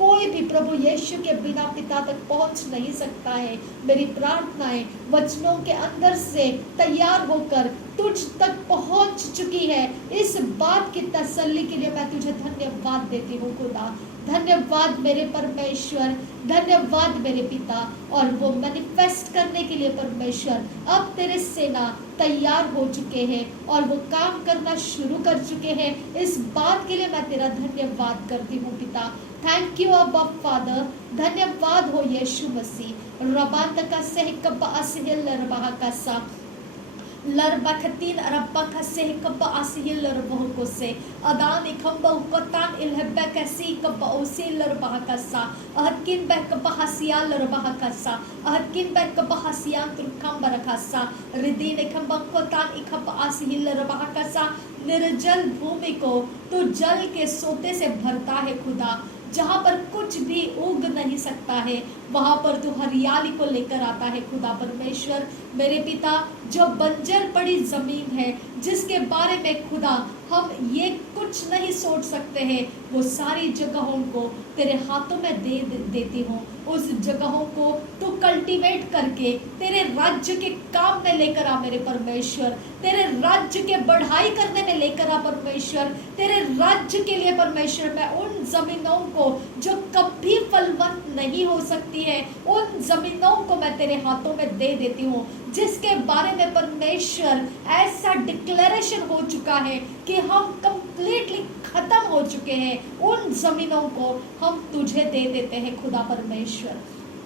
कोई भी प्रभु यीशु के बिना पिता तक पहुंच नहीं सकता है। मेरी प्रार्थनाएं वचनों के अंदर से तैयार होकर तुझ तक पहुंच चुकी है। इस बात की तसल्ली के लिए मैं तुझे धन्यवाद देती हूँ खुदा। धन्यवाद मेरे परमेश्वर, धन्यवाद मेरे पिता। और वो मैनिफेस्ट करने के लिए परमेश्वर अब तेरे सेना तैयार हो चुके हैं और वो काम करना शुरू कर चुके हैं। इस बात के लिए मैं तेरा धन्यवाद करती हूँ पिता। थैंक यू अब्बा फादर, धन्यवाद हो यीशु मसीह। रबांत का सह कब असहिल रबाह का सा लरबखतीन अरब्बा खसे कब असहिल लरबह को से अदान इखम्ब उकतान इलहब्बा कैसी कब ओसी लरबह का सा अहदकिन बह कब हसिया लरबह का सा अहदकिन बह कब हसियान तुरकम बरखा सा रिदीन इखम्ब उकतान इखब असहिल लरबह का सा। निर्जल भूमि को तो जल के सोते से भरता है खुदा, जहाँ पर कुछ भी उग नहीं सकता है वहाँ पर तू हरियाली को लेकर आता है खुदा परमेश्वर। मेरे पिता, जो बंजर पड़ी जमीन है जिसके बारे में खुदा हम ये कुछ नहीं सोच सकते हैं, वो सारी जगहों को तेरे हाथों में देती हूँ। उस जगहों को तू कल्टीवेट करके तेरे राज्य के काम में लेकर आ मेरे परमेश्वर, तेरे राज्य के बढ़ाई करने में लेकर आ परमेश्वर। तेरे राज्य के लिए परमेश्वर मैं उन जमीनों को जो कभी फलवंत नहीं हो सकती है, उन जमीनों को मैं तेरे हाथों में दे देती हूँ, जिसके बारे में परमेश्वर ऐसा डिक्लेरेशन हो चुका है कि हम कंप्लीटली खत्म हो चुके हैं। उन जमीनों को हम तुझे दे देते हैं खुदा परमेश्वर।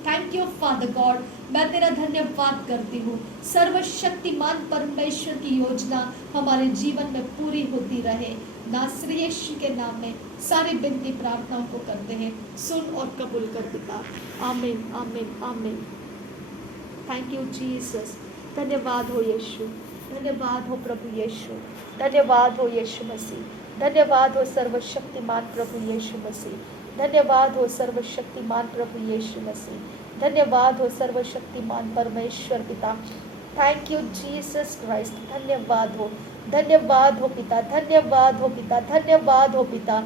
थैंक यू फादर गॉड, मैं तेरा धन्यवाद करती हूँ। सर्वशक्तिमान परमेश्वर की योजना हमारे जीवन में पूरी होती रहे। नासरी यीशु के नाम में सारी विनती प्रार्थनाओं को करते हैं, सुन और कबूल कर पिता। आमीन आमीन आमीन। Thank you Jesus. धन्यवाद हो यीशु, धन्यवाद हो प्रभु यीशु, धन्यवाद हो यीशु मसीह, धन्यवाद हो सर्वशक्तिमान प्रभु यीशु मसीह, धन्यवाद हो सर्वशक्तिमान प्रभु यीशु मसीह, धन्यवाद हो सर्वशक्तिमान परमेश्वर पिता। Thank you Jesus Christ. धन्यवाद हो पिता, धन्यवाद हो पिता, धन्यवाद हो पिता,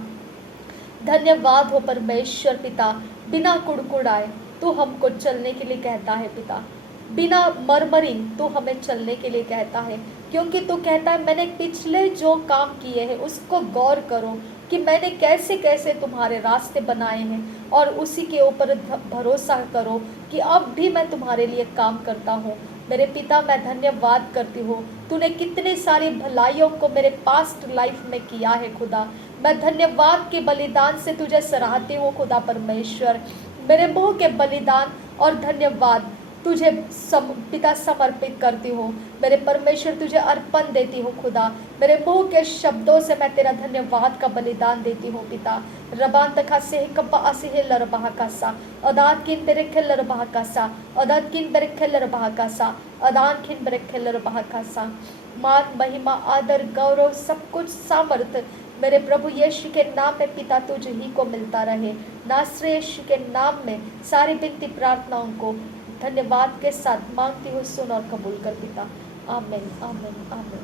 धन्यवाद हो परमेश्वर पिता। बिना कुड़कुड़ाए तू हमको चलने के लिए कहता है पिता, बिना मरमरिंग तू हमें चलने के लिए कहता है, क्योंकि तू कहता है मैंने पिछले जो काम किए हैं उसको गौर करो कि मैंने कैसे कैसे तुम्हारे रास्ते बनाए हैं, और उसी के ऊपर भरोसा करो कि अब भी मैं तुम्हारे लिए काम करता हूँ। मेरे पिता, मैं धन्यवाद करती हूँ, तूने कितने सारी भलाइयों को मेरे पास्ट लाइफ में किया है खुदा। मैं धन्यवाद के बलिदान से तुझे सराहती हूँ खुदा परमेश्वर। मेरे मुँह के बलिदान और धन्यवाद तुझे पिता समर्पित करती हूँ। मेरे परमेश्वर तुझे अर्पण देती हूँ खुदा। मेरे मुंह के शब्दों से मैं तेरा धन्यवाद का बलिदान देती हूँ पिता। रबान तखा से कब्बा असिहे लरबाह का सा अदात किन बेरखे लरबाह का सा अदात किन बेरखे लरबाह का सा अदान किन बेरखे लरबाह का सा। मान, महिमा, आदर, गौरव, सब कुछ सामर्थ मेरे प्रभु यीशु के नाम में पिता तुझ ही को मिलता रहे। नासरी यीशु के नाम में सारी विनती प्रार्थनाओं को धन्यवाद के साथ मांगती हूँ, सुन और कबूल कर पिता। आमीन आमीन आमीन।